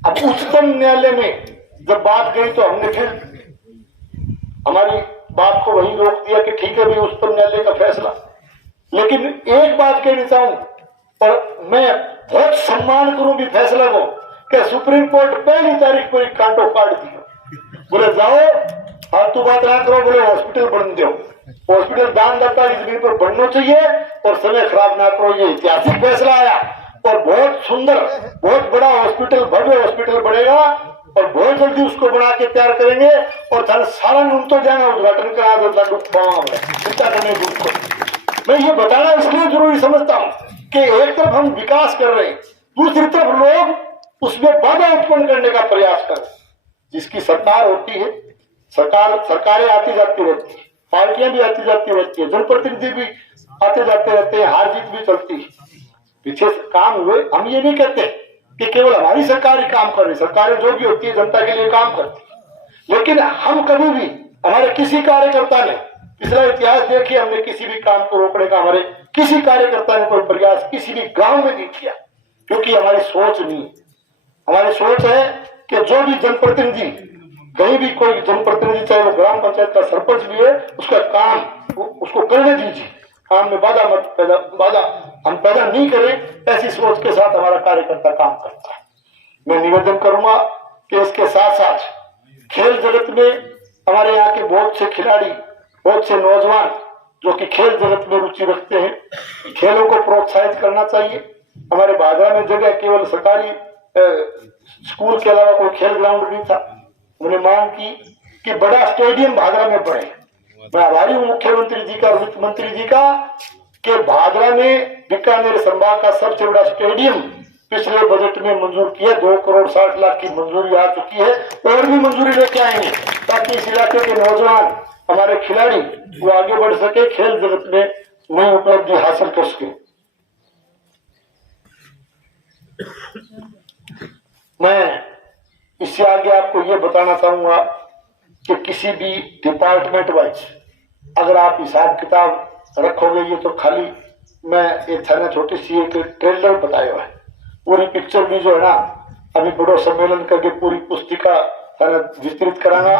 अब उच्चतम न्यायालय में जब बात गई तो हमने फिर हमारी बात को वही रोक दिया कि ठीक है भाई उच्चतम न्यायालय का फैसला। लेकिन एक बात कहना चाहूं, और मैं बहुत सम्मान करूं भी फैसला को, कि सुप्रीम कोर्ट 1 तारीख को एक कांटो काट दिया, बोले जाओ फालतू बात ना करो, बोले हॉस्पिटल बन दो, हॉस्पिटल दानदाता की जमीन पर बनना चाहिए और समय खराब ना करो। ये ऐतिहासिक फैसला आया और बहुत सुंदर, बहुत बड़ा हॉस्पिटल, भव्य हॉस्पिटल बनेगा और बहुत जल्दी उसको बना के तैयार करेंगे। और सारा नुम तो जाना उद्घाटन करा चिंता करने को। मैं ये बताना इसलिए जरूरी समझता हूँ कि एक तरफ हम विकास कर रहे हैं, दूसरी तरफ लोग उसमें बाधा उत्पन्न करने का प्रयास कर रहे हैं। जिसकी सरकार होती है, सरकारें आती जाती रहती है, पार्टियां भी आती जाती रहती है, जनप्रतिनिधि भी आते जाते रहते हैं, हार जीत भी चलती है। पीछे काम हुए, हम ये नहीं कहते कि केवल हमारी सरकार ही काम कर रही, सरकारें जो भी होती है जनता के लिए काम करती है। लेकिन हम कभी भी, हमारे किसी कार्यकर्ता ने, पिछला इतिहास देखिए, हमने किसी भी काम को रोकने का हमारे किसी कार्यकर्ता ने कोई प्रयास किसी भी गांव में नहीं किया, क्योंकि हमारी सोच नहीं है। हमारी सोच है कि जो भी जनप्रतिनिधि, कहीं भी कोई जनप्रतिनिधि, चाहे वो ग्राम पंचायत का सरपंच भी है, उसका काम उसको करने दीजिए। काम में बाधा हम पैदा नहीं करें, ऐसी सोच के साथ हमारा कार्यकर्ता काम करता है। मैं निवेदन करूंगा कि इसके साथ साथ खेल जगत में हमारे यहाँ के बहुत से खिलाड़ी, बहुत से नौजवान जो कि खेल जगत में रुचि रखते हैं, खेलों को प्रोत्साहित करना चाहिए। हमारे भादरा में जगह केवल सरकारी स्कूल के अलावा कोई खेल ग्राउंड नहीं था। उन्होंने मांग की कि बड़ा स्टेडियम भादरा में बने। मैं आभारी हूँ मुख्यमंत्री जी का, वित्त मंत्री जी का, कि भादरा में बीकानेर संभाग का सबसे बड़ा स्टेडियम पिछले बजट में मंजूर किया। 2,60,00,000 की मंजूरी आ चुकी है, और भी मंजूरी लेके आएंगे ताकि इस इलाके के नौजवान, हमारे खिलाड़ी वो आगे बढ़ सके, खेल जगत में नई उपलब्धि हासिल कर सके। मैं इससे आगे आपको ये बताना चाहूंगा कि किसी भी डिपार्टमेंट वाइज अगर आप हिसाब किताब रखोगे, ये तो खाली मैं एक थाना छोटी सी एक ट्रेलर बताया है, पूरी पिक्चर भी जो है ना अभी बड़ो सम्मेलन करके पूरी पुस्तिका विस्तृत कराना,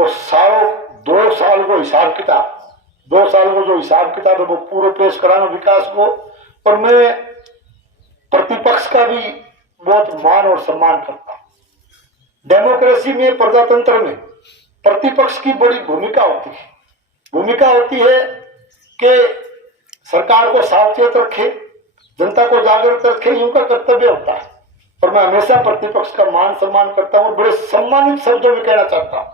और सालों 2 साल को हिसाब किताब, 2 साल को जो हिसाब किताब है वो पूरे पेश कराना विकास को। और मैं प्रतिपक्ष का भी बहुत मान और सम्मान करता हूँ। डेमोक्रेसी में, प्रजातंत्र में प्रतिपक्ष की बड़ी भूमिका होती है। भूमिका होती है कि सरकार को सावचेत रखे, जनता को जागरूक रखे, ये उनका कर्तव्य होता है। और मैं हमेशा प्रतिपक्ष का मान सम्मान करता हूँ, बड़े सम्मानित शब्दों में कहना चाहता हूँ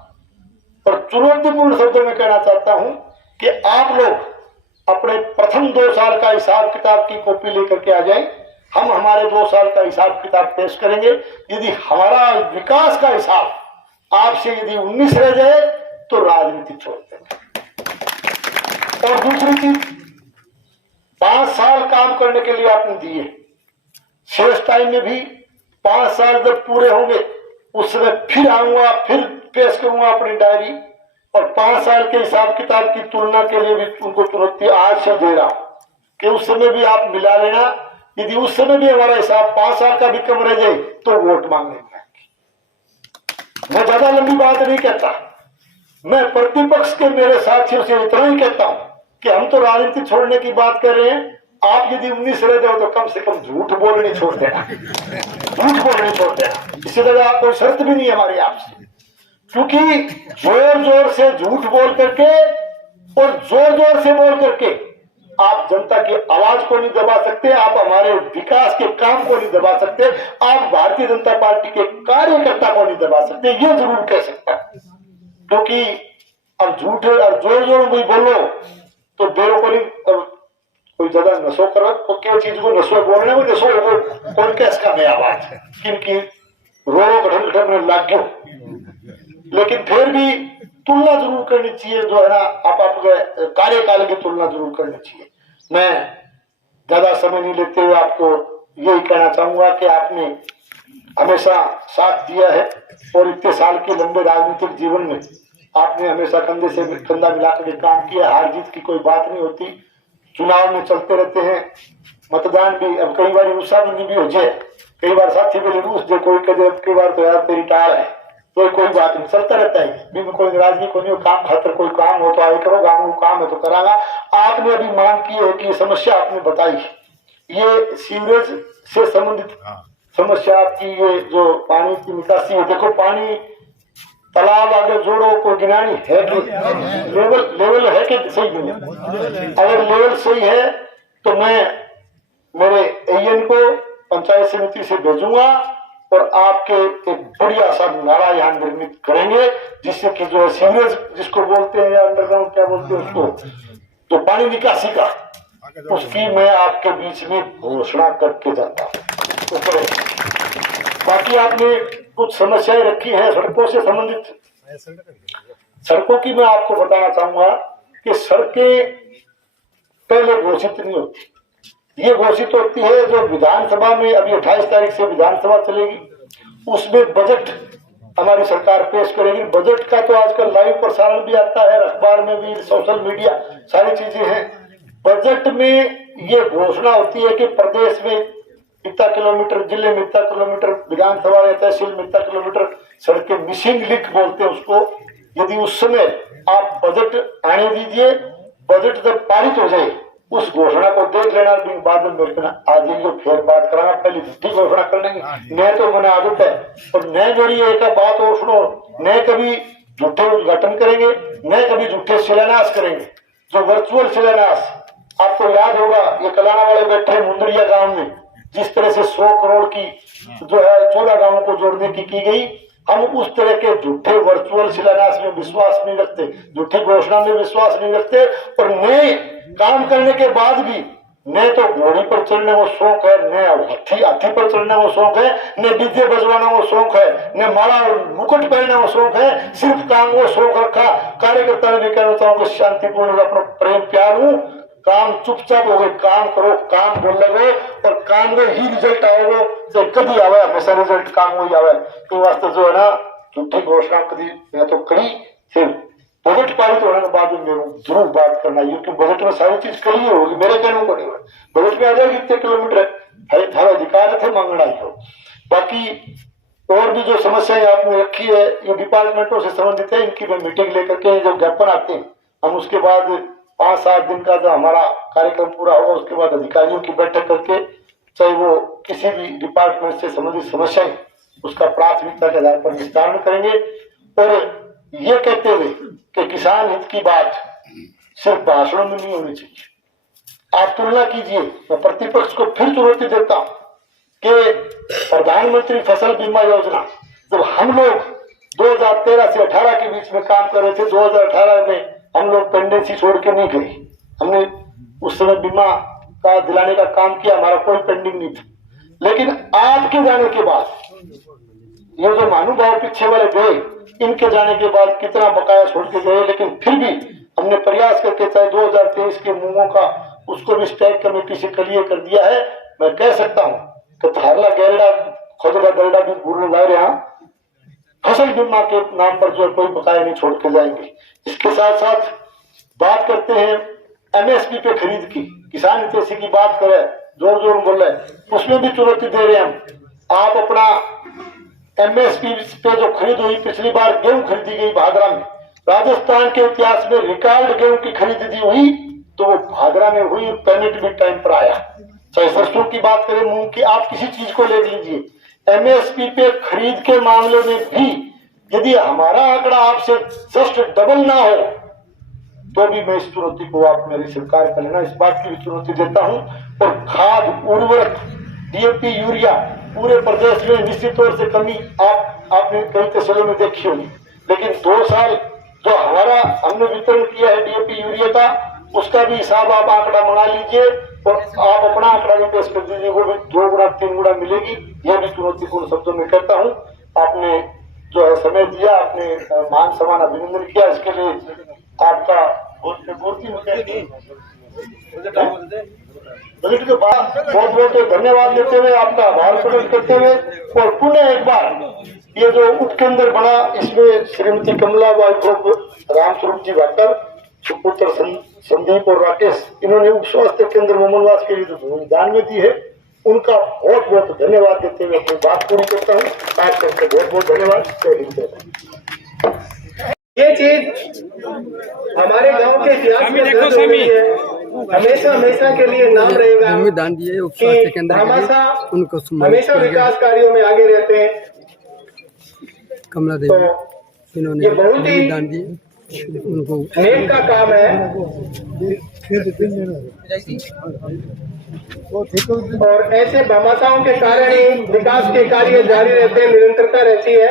और चुनौतीपूर्ण शब्दों में कहना चाहता हूँ कि आप लोग अपने प्रथम 2 साल का हिसाब किताब की कॉपी लेकर के आ जाए। हम हमारे 2 साल का हिसाब किताब पेश करेंगे। यदि हमारा विकास का हिसाब आपसे यदि 19 रह जाए तो राजनीति छोड़ देंगे। और दूसरी चीज, 5 साल काम करने के लिए आपने दिए, शेष टाइम में भी 5 साल जब पूरे होंगे उस समय फिर आऊंगा, फिर पेश करूंगा अपनी डायरी, और 5 साल के हिसाब किताब की तुलना के लिए भी उनको चुनौती आज से दे रहा हूं कि उस समय भी आप मिला लेना। यदि उस समय भी हमारा हिसाब 5 साल का भी कम रह जाए तो वोट मांगने जाएंगे। मैं ज्यादा लंबी बात नहीं कहता, मैं प्रतिपक्ष के मेरे साथियों से इतना ही कहता हूं कि हम तो राजनीति छोड़ने की बात कर रहे हैं, आप यदि 19 रह जाओ तो कम से कम झूठ बोलने छोड़ देना, झूठ बोलने छोड़ देना। इससे ज्यादा कोई शर्त भी नहीं हमारी आपसे, क्योंकि जोर जोर से झूठ बोल करके और जोर जोर से बोल करके आप जनता की आवाज को नहीं दबा सकते, आप हमारे विकास के काम को नहीं दबा सकते, आप भारतीय जनता पार्टी के कार्यकर्ता को नहीं दबा सकते। ये जरूर कह सकता है, क्योंकि अब झूठ और जोर जोर में बोलो तो देरों को नहीं, कोई ज्यादा नशो करो तो क्या चीज को नशो बोलने में नशो कौन कैसा नया आवाज किनकी रोग ढंग में लाग गयो। लेकिन फिर भी तुलना जरूर करनी चाहिए, जो है ना आपके कार्यकाल की तुलना जरूर करनी चाहिए। मैं ज्यादा समय नहीं लेते हुए आपको यही कहना चाहूंगा कि आपने हमेशा साथ दिया है और इतने साल के लंबे राजनीतिक जीवन में आपने हमेशा कंधे से कंधा मिलाकर के काम किया। हार जीत की कोई बात नहीं होती, चुनाव में चलते रहते हैं, मतदान भी अब कई बार रूसा भी हो जाए, कई बार साथी भी रूस जाए, कोई कई बार तो यार तेरी टाल है, तो कोई बात नहीं, चलता रहता है। भी कोई नाराजगी को नहीं, काम खातर कोई काम हो तो आए करो, गाँव काम है तो कराना। आपने अभी मांग की है कि ये समस्या आपने बताई, ये सीवरेज से संबंधित समस्या आपकी, ये जो पानी की निकासी है, देखो पानी तालाब आगे जोड़ो, कोई गिनानी है कि लेवल है कि सही नहीं? अगर लेवल सही है तो मैं मेरे एएन को पंचायत समिति से भेजूंगा और आपके एक बढ़िया सा नाला यहाँ निर्मित करेंगे, जिससे कि जो सीवरेज जिसको बोलते हैं या अंडरग्राउंड क्या बोलते हैं उसको, तो पानी निकासी का, उसकी मैं आपके बीच में घोषणा करके जाता हूँ। बाकी आपने कुछ समस्याएं रखी है सड़कों से संबंधित। सड़कों की मैं आपको बताना चाहूंगा कि सड़कें पहले घोषित नहीं होती, ये घोषित होती है जो विधानसभा में अभी 28 तारीख से विधानसभा चलेगी, उसमें बजट हमारी सरकार पेश करेगी। बजट का तो आजकल लाइव प्रसारण भी आता है, अखबार में भी, सोशल मीडिया, सारी चीजें हैं। बजट में ये घोषणा होती है कि प्रदेश में इतना किलोमीटर, जिले में इतना किलोमीटर, विधानसभा या तहसील में इतना किलोमीटर सड़कें मिसिंग लिंक बोलते हैं उसको। यदि उस समय आप बजट आने दीजिए, बजट जब पारित हो जाए उस घोषणा को देख लेना, बाद में मेरे को आज जो फिर बात कराना, पहले झूठी घोषणा कर लेंगे। न तो मैंने आदत है, और न मेरी एक बात और सुनो, न कभी झूठे उद्घाटन करेंगे, न कभी झूठे शिलान्यास करेंगे। जो वर्चुअल शिलान्यास आपको याद होगा, ये कलाना वाले बैठे हैं मुंदरिया गांव में, जिस तरह से 100 करोड़ की जो है 14 गांवों को जोड़ने की गई, हम उस तरह के झूठे वर्चुअल शिलान्यास में विश्वास नहीं रखते, झूठी घोषणा में विश्वास नहीं रखते। और नए काम करने के बाद भी न तो घोड़ी पर चढ़ने वो शौक है, न हाथी पर चढ़ने वो शौक है, न डीजे बजवाना वो शौक है, न माला और मुकुट पहनने वो शौक है, सिर्फ काम वो शौक रखा। कार्यकर्ता ने भी कहना चाहूंगा शांतिपूर्ण अपना प्रेम प्यार हूँ, काम चुपचाप हो गए, काम करो, काम बोल लगे और काम में ही रिजल्ट आएगा। तो कभी आवे हमेशा रिजल्ट काम में ही आवे। तो वास्ते जो है ना झूठी घोषणा कभी मैं तो करी, फिर बजट पारित होने के बाद मेरे जरूर बात करना, क्योंकि बजट में सारी चीज करी होगी, मेरे कहने को नहीं होगा। बजट में आ जाएगी कितने किलोमीटर है, थारा अधिकार थे मांगना ही हो। बाकी और भी जो समस्याएं आपने रखी है ये डिपार्टमेंटों से संबंधित है, इनकी मैं मीटिंग लेकर के जो ज्ञापन आते हैं हम उसके बाद 5-7 दिन का जो हमारा कार्यक्रम पूरा होगा उसके बाद अधिकारियों की बैठक करके, चाहे वो किसी भी डिपार्टमेंट से संबंधित समस्याएं, उसका प्राथमिकता के आधार पर निस्तारण करेंगे। और ये कहते हुए कि किसान हित की बात सिर्फ भाषणों में नहीं होनी चाहिए। आप तुलना कीजिए, मैं प्रतिपक्ष को फिर चुनौती देता हूं कि प्रधानमंत्री फसल बीमा योजना जब हम लोग 2013 से 18 के बीच में काम कर रहे थे, 2018 में हम लोग पेंडेंसी छोड़ के नहीं गए, हमने उस समय बीमा का दिलाने का काम किया, हमारा कोई पेंडिंग नहीं था। लेकिन आपके जाने के बाद ये जो महानुभाव पीछे वाले गए, इनके जाने के बाद कितना बकाया छोड़ के गए, लेकिन फिर भी हमने प्रयास करके चाहे 2023 के मूंगों का उसको भी स्टैक कमेटी से क्लियर कर दिया है। मैं कह सकता हूँ कि थारला गैरडा खोजड़ा दरडा भी गुरु ला रहे हैं, फसल बीमा के नाम पर जो कोई बकाया नहीं छोड़ के जाएंगे। इसके साथ साथ बात करते हैं एमएसपी पे खरीद की, किसान हितैषी की बात करें, जोर जोर बोल रहे, उसमें भी चुनौती दे रहे हैं हम। आप अपना एमएसपी पे जो खरीद हुई, पिछली बार गेहूं खरीदी गई भादरा में, राजस्थान के इतिहास में रिकॉर्ड गेहूं की खरीदी हुई तो वो भादरा में हुई, पेमेंट भी टाइम पर आया। चाहे सरसों की बात करें, मूंग की, आप किसी चीज को ले लीजिए, एमएसपी पे खरीद के मामले में भी यदि हमारा आंकड़ा आपसे जस्ट डबल ना हो तो भी मैं इस चुनौती को आप मेरी स्वीकार कर लेना, इस बात की भी चुनौती देता हूं। और खाद, उर्वरक, डीएपी, यूरिया पूरे प्रदेश में निश्चित तौर से कमी आपने कई तहसीलों में देखी होगी, लेकिन 2 साल जो हमने वितरण किया है डीएपी यूरिया का, उसका भी हिसाब आप आंकड़ा मंगा लीजिए और आप अपना आंकड़ा भी पेश कर दीजिए, वो भी 2 गुना 3 गुना मिलेगी। यह भी चुनौतीपूर्ण शब्दों में कहता हूँ। आपने जो है समय दिया, आपने मान सम्मान अभिनंदन किया, इसके लिए आपका बजट के बाद बहुत बहुत धन्यवाद देते हुए, आपका आभार प्रकट करते हुए, और पुनः एक बार ये जो उपकेंद्र बना, इसमें श्रीमती कमला बाई रामस्वरूप जी भाकर, सुपुत्र संदीप और राकेश, इन्होंने उप स्वास्थ्य केंद्र मोमनवास के लिए जो भूमि दान में दी है, उनका बहुत बहुत धन्यवाद देते हुए अपनी बात पूरी करता हूँ। आज करके बहुत बहुत धन्यवाद। जय हिंद। ये चीज हमारे गांव के इतिहास में दर्ज हो गई है, हमेशा हमेशा के लिए नाम रहेगा भूमि दान दिए उप स्वास्थ्य केंद्र के लिए, उनको हमेशा विकास कार्यों में आगे रहते हैं। कमला देवी इन्होंने भूमि दान दिए, उनको नेक का काम है और ऐसे भामाशाहों के कारण ही विकास के कार्य जारी रहते हैं, निरंतरता रहती है।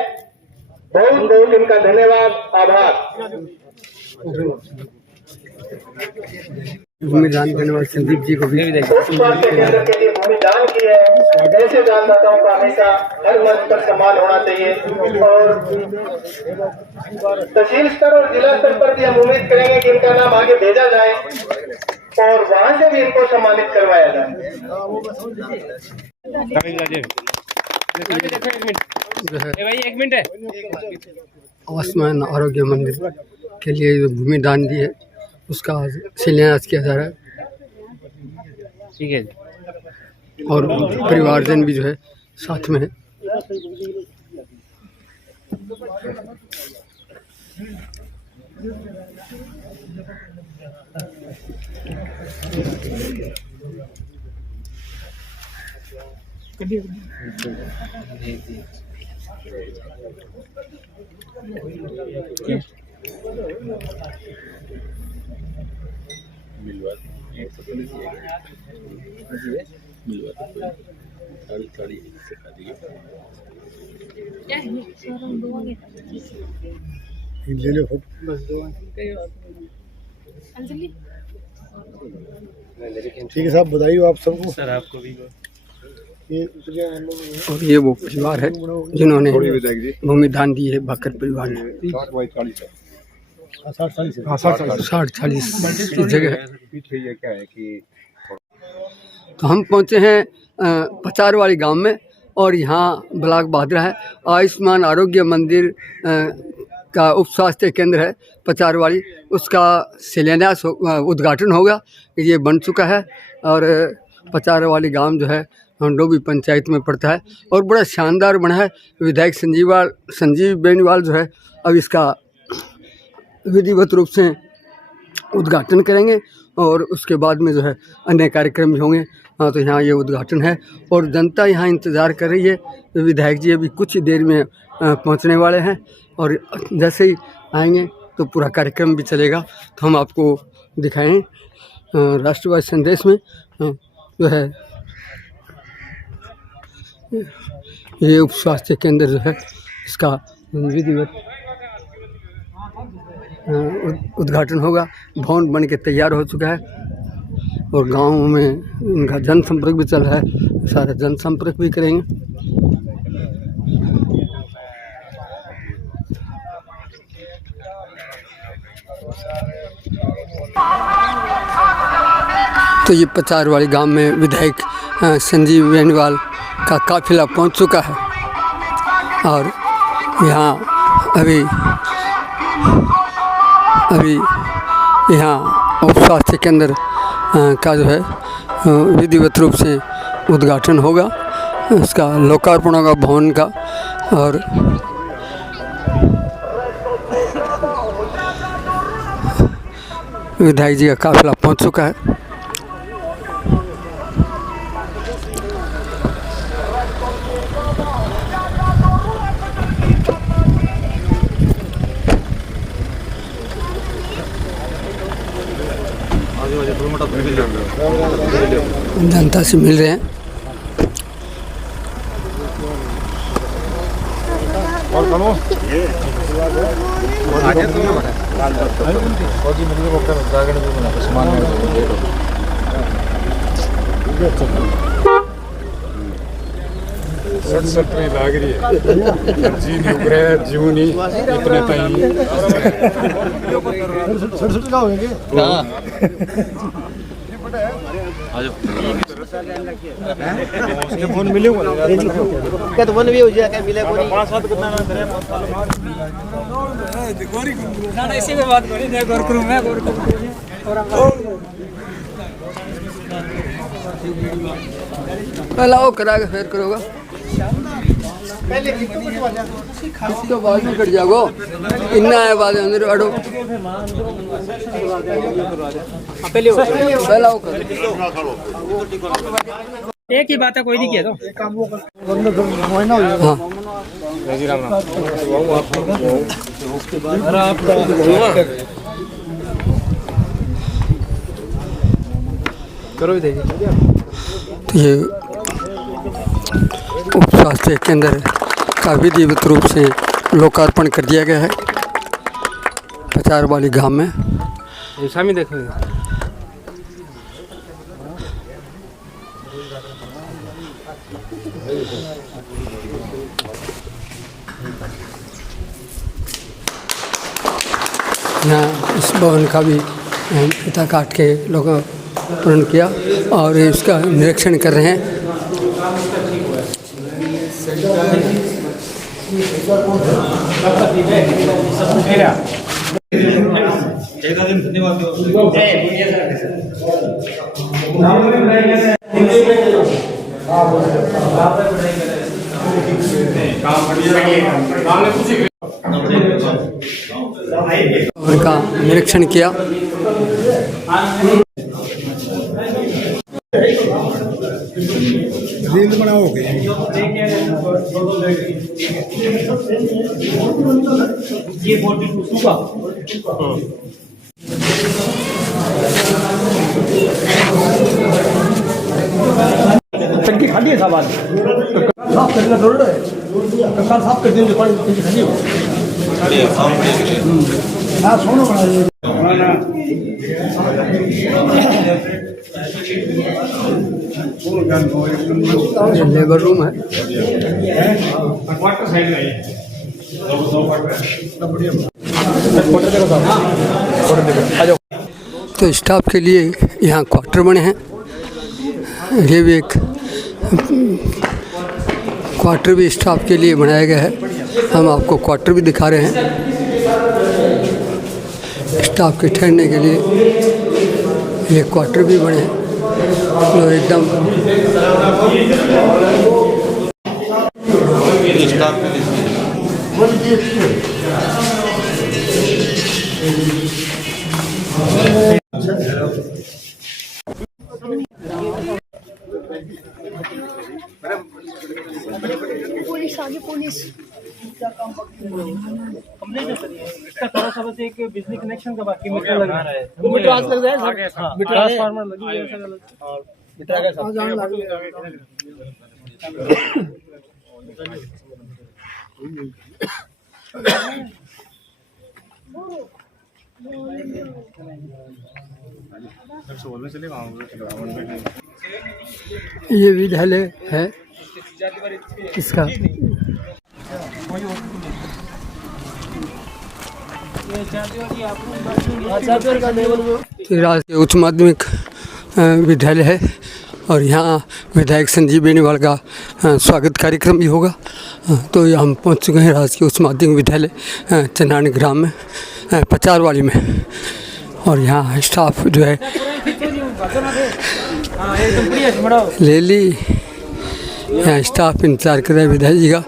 बहुत बहुत इनका धन्यवाद, आभार। भूमि दान करने वाले संदीप जी को भी स्वास्थ्य केंद्र के लिए भूमि दान की है। ऐसे दानदाताओं का हमेशा हर मंच पर सम्मान होना चाहिए और तहसील स्तर और जिला स्तर पर भी हम उम्मीद करेंगे कि इनका नाम आगे भेजा जाए और वहां से भी इनको सम्मानित करवाया जाए। आयुष्मान आरोग्य मंदिर के लिए जो भूमि दान दी है उसका आज शिलान्यास किया जा रहा है। ठीक है। और परिवारजन भी जो है साथ में है। ले लो ठीक है साहब, बताइए आप सबको। सर आपको भी। और ये वो परिवार है जिन्होंने भूमि दान दी है, भाकर परिवार ने। 60-40 की जगह है। तो हम पहुँचे हैं पचारवाड़ी गांव में, और यहाँ ब्लॉक बहादुरा है। आयुष्मान आरोग्य मंदिर का उप स्वास्थ्य केंद्र है पचारवाड़ी, उसका शिलान्यास उद्घाटन होगा। ये बन चुका है और पचारवाड़ी गांव जो है डोभी पंचायत में पड़ता है और बड़ा शानदार बना है। विधायक संजीव बेनीवाल जो है अब इसका विधिवत रूप से उद्घाटन करेंगे और उसके बाद में जो है अन्य कार्यक्रम भी होंगे। हाँ, तो यहाँ ये उद्घाटन है और जनता यहाँ इंतज़ार कर रही है। विधायक जी अभी कुछ ही देर में पहुँचने वाले हैं और जैसे ही आएंगे तो पूरा कार्यक्रम भी चलेगा। तो हम आपको दिखाएं राष्ट्रवादी संदेश में जो है ये उप स्वास्थ्य केंद्र जो है इसका विधिवत उद्घाटन होगा। भवन बन के तैयार हो चुका है और गांव में इनका जनसंपर्क भी चल रहा है, सारा जनसंपर्क भी करेंगे। तो ये पचारवाड़ी गांव में विधायक संजीव बेनीवाल का काफिला पहुंच चुका है और यहाँ अभी यहाँ उप स्वास्थ्य केंद्र का जो है विधिवत रूप से उद्घाटन होगा, उसका लोकार्पण होगा भवन का। और विधायक जी का काफिला पहुंच चुका है। जनता से मिल रहे हैं। सट में लाग रही है जी नहीं उग रहा है, जीव नहीं इतने टाइम सट का होंगे। उसके फोन मिले क्या तो वन भी हो जाएगा मिले को नहीं 5-7 कितना ना करे गोरी ना इसी में बात करी दे गोर करूं मैं गोर पहला वो करा के फिर करोगा पहले इसको बाद में कट जाओ इन्ना है बाद अंदर अड़ो पहला वो कर एक ही बात है, कोई नहीं किया तो करो भी देखिए। तो ये उप स्वास्थ्य केंद्र का विधिवत रूप से लोकार्पण कर दिया गया है पचारवाड़ी गांव में। ऐसा भी देखो यहाँ इस भवन का भी फीता काट के लोकार्पण किया और इसका निरीक्षण कर रहे हैं। उनका निरीक्षण किया। रील बनाओगे? टंकी खाली है साहब, आज साफ करना जरूर है। कल साफ कर देंगे, पानी टंकी खाली हो। हाँ सोनो ये लेबर रूम है। तो स्टाफ के लिए यहाँ क्वार्टर बने हैं। ये भी एक क्वार्टर भी स्टाफ के लिए बनाया गया है। हम आपको क्वार्टर भी दिखा रहे हैं स्टाफ के ठहरने के लिए। ये क्वार्टर भी बने हैं तो एकदम पुलिस आगे पुलिस इसका थोड़ा सा बस एक बिजली कनेक्शन का बाकी मीटर लग रहा है। मीटर आज लग जाए सर, ट्रांसफार्मर लगी है सर, और मीटर का सब ये विद्यालय है इसका। राजकीय उच्च माध्यमिक विद्यालय है और यहाँ विधायक संजीव बेनीवाल का स्वागत कार्यक्रम भी होगा। तो ये हम पहुँच चुके हैं राजकीय उच्च माध्यमिक विद्यालय चंद्रानी ग्राम में, पचारवाली में। और यहाँ स्टाफ जो है ले ली, यहाँ स्टाफ इंतजार कर रहा है विधायक जी का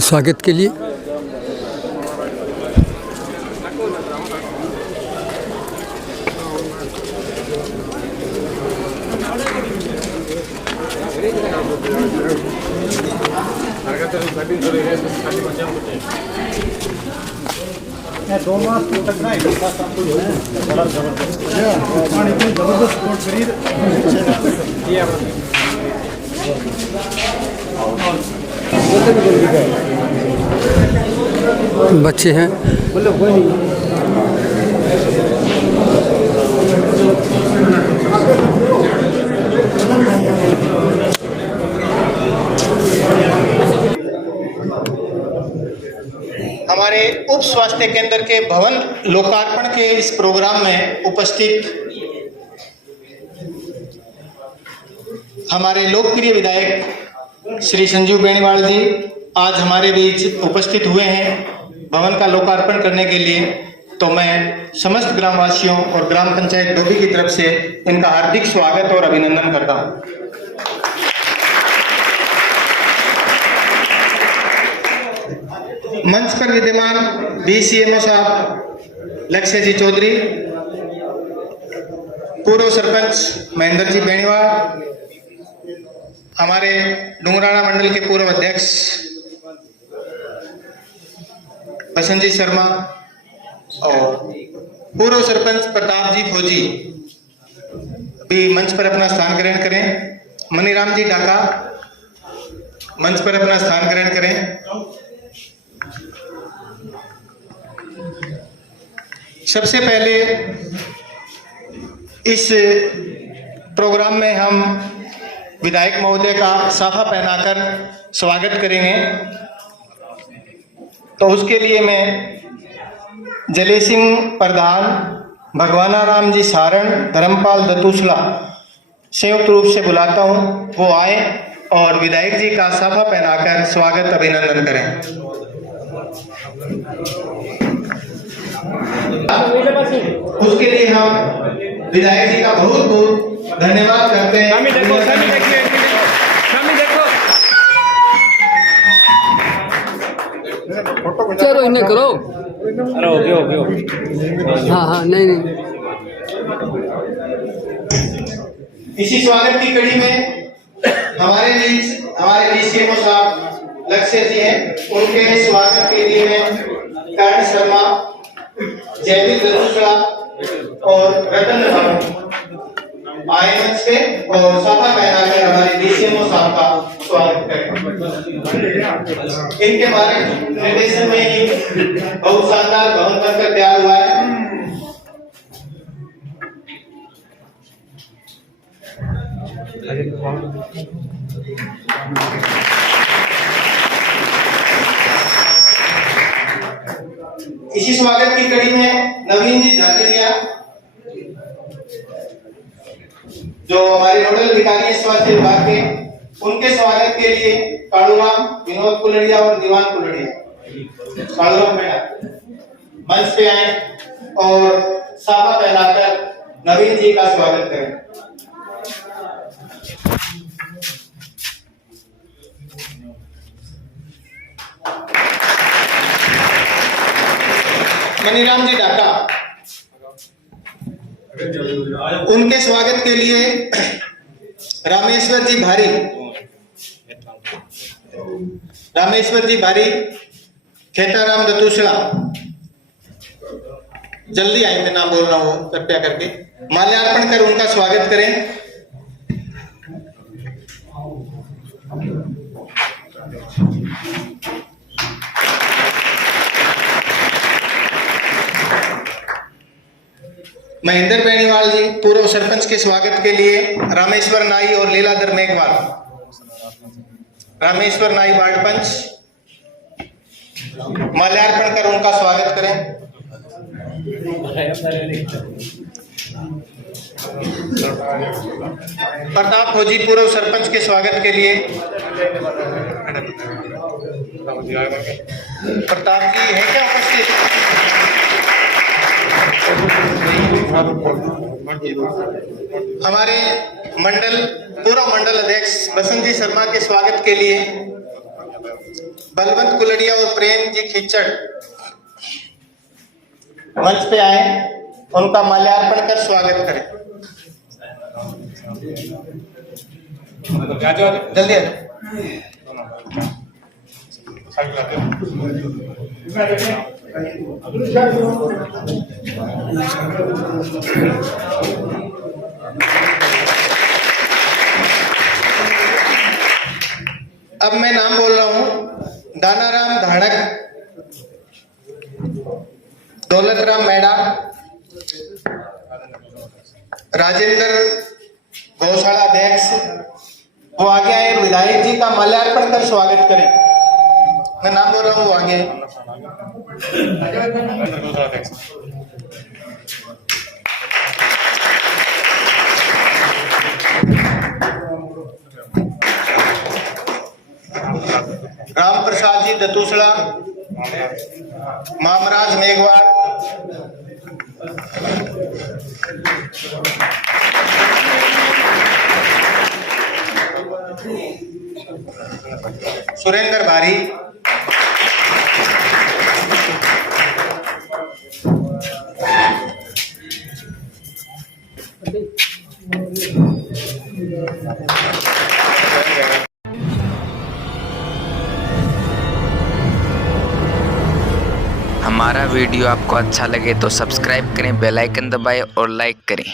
स्वागत के लिए। बच्चे हैं हमारे उप स्वास्थ्य केंद्र के भवन लोकार्पण के इस प्रोग्राम में उपस्थित हमारे लोकप्रिय विधायक श्री संजीव बेनीवाल जी आज हमारे बीच उपस्थित हुए हैं भवन का लोकार्पण करने के लिए। तो मैं समस्त ग्रामवासियों और ग्राम पंचायत डोभी की तरफ से इनका हार्दिक स्वागत और अभिनंदन करता हूं। मंच पर विद्यमान BCMO साहब लक्ष्य जी चौधरी, पूर्व सरपंच महेंद्र जी बेनीवाल, हमारे डुंगराना मंडल के पूर्व अध्यक्ष बसंत जी शर्मा और पूर्व सरपंच प्रताप जी फौजी भी मंच पर अपना स्थान ग्रहण करें। मनीराम जी डाका मंच पर अपना स्थान ग्रहण करें। सबसे पहले इस प्रोग्राम में हम विधायक महोदय का साफा पहनाकर स्वागत करेंगे। तो उसके लिए मैं जले सिंह प्रधान, भगवाना राम जी सारण, धर्मपाल दतूसला संयुक्त रूप से बुलाता हूं, वो आए और विधायक जी का साफा पहनाकर स्वागत अभिनंदन करें। उसके लिए हम विधायक जी का बहुत बहुत धन्यवाद करते हैं। चलो इन्हें करो। अरे हो गया। हाँ हाँ नहीं इसी स्वागत की कड़ी में हमारे बीच सीएमओ साहब लक्ष्य जी हैं, उनके स्वागत के लिए मैं कर्ण शर्मा, जयवीर दत्तुसड़ा और रतन आए मंच पे और साफा पहनाकर हमारे डीसीएमओ साहब का स्वागत करें। इनके बारे निर्देशन में ही बहुत शानदार भवन बनकर तैयार हुआ है। इसी स्वागत की कड़ी में नवीन जी झांझड़िया जो हमारे नोडल अधिकारी हैं स्वास्थ्य विभाग के, उनके स्वागत के लिए कालूराम, विनोद कुलड़िया और दीवान कुलड़िया, कालूराम मैडम मंच पे आए और साफा पहनाकर नवीन जी का स्वागत करें। मनीराम जी ढाका, उनके स्वागत के लिए रामेश्वर जी भारी, खेताराम दत्तुसड़ा, जल्दी आए, मैं नाम बोल रहा हूँ कृपया करके, माल्यार्पण कर उनका स्वागत करें। महेंद्र बेनीवाल जी पूर्व सरपंच के स्वागत के लिए रामेश्वर नाई और लीलाधर मेघवाल, रामेश्वर नाई वार्ड पंच, माल्यार्पण कर उनका स्वागत करें। प्रताप फौजी पूर्व सरपंच के स्वागत के लिए प्रताप जी है क्या उपस्थित? हमारे पूर्व मंडल अध्यक्ष बसंत जी शर्मा के स्वागत के लिए बलवंत कुलड़िया और प्रेम जी खिचड़ मंच पे आए, उनका माल्यार्पण कर स्वागत करें। जल्दी आ अब मैं नाम बोल रहा हूं। दानाराम धाड़क, दौलतराम मैडा, राजेंद्र गौशाला अध्यक्ष, वो आगे आए, विधायक जी का माल्यार्पण कर स्वागत करें। मैं नाम बोल रहा हूँ, वो आगे राम प्रसाद जी दत्तुसड़ा, मामराज मेघवाल, सुरेंद्र भारी, हमारा वीडियो आपको अच्छा लगे तो सब्सक्राइब करें, बेल आइकन दबाएं और लाइक करें।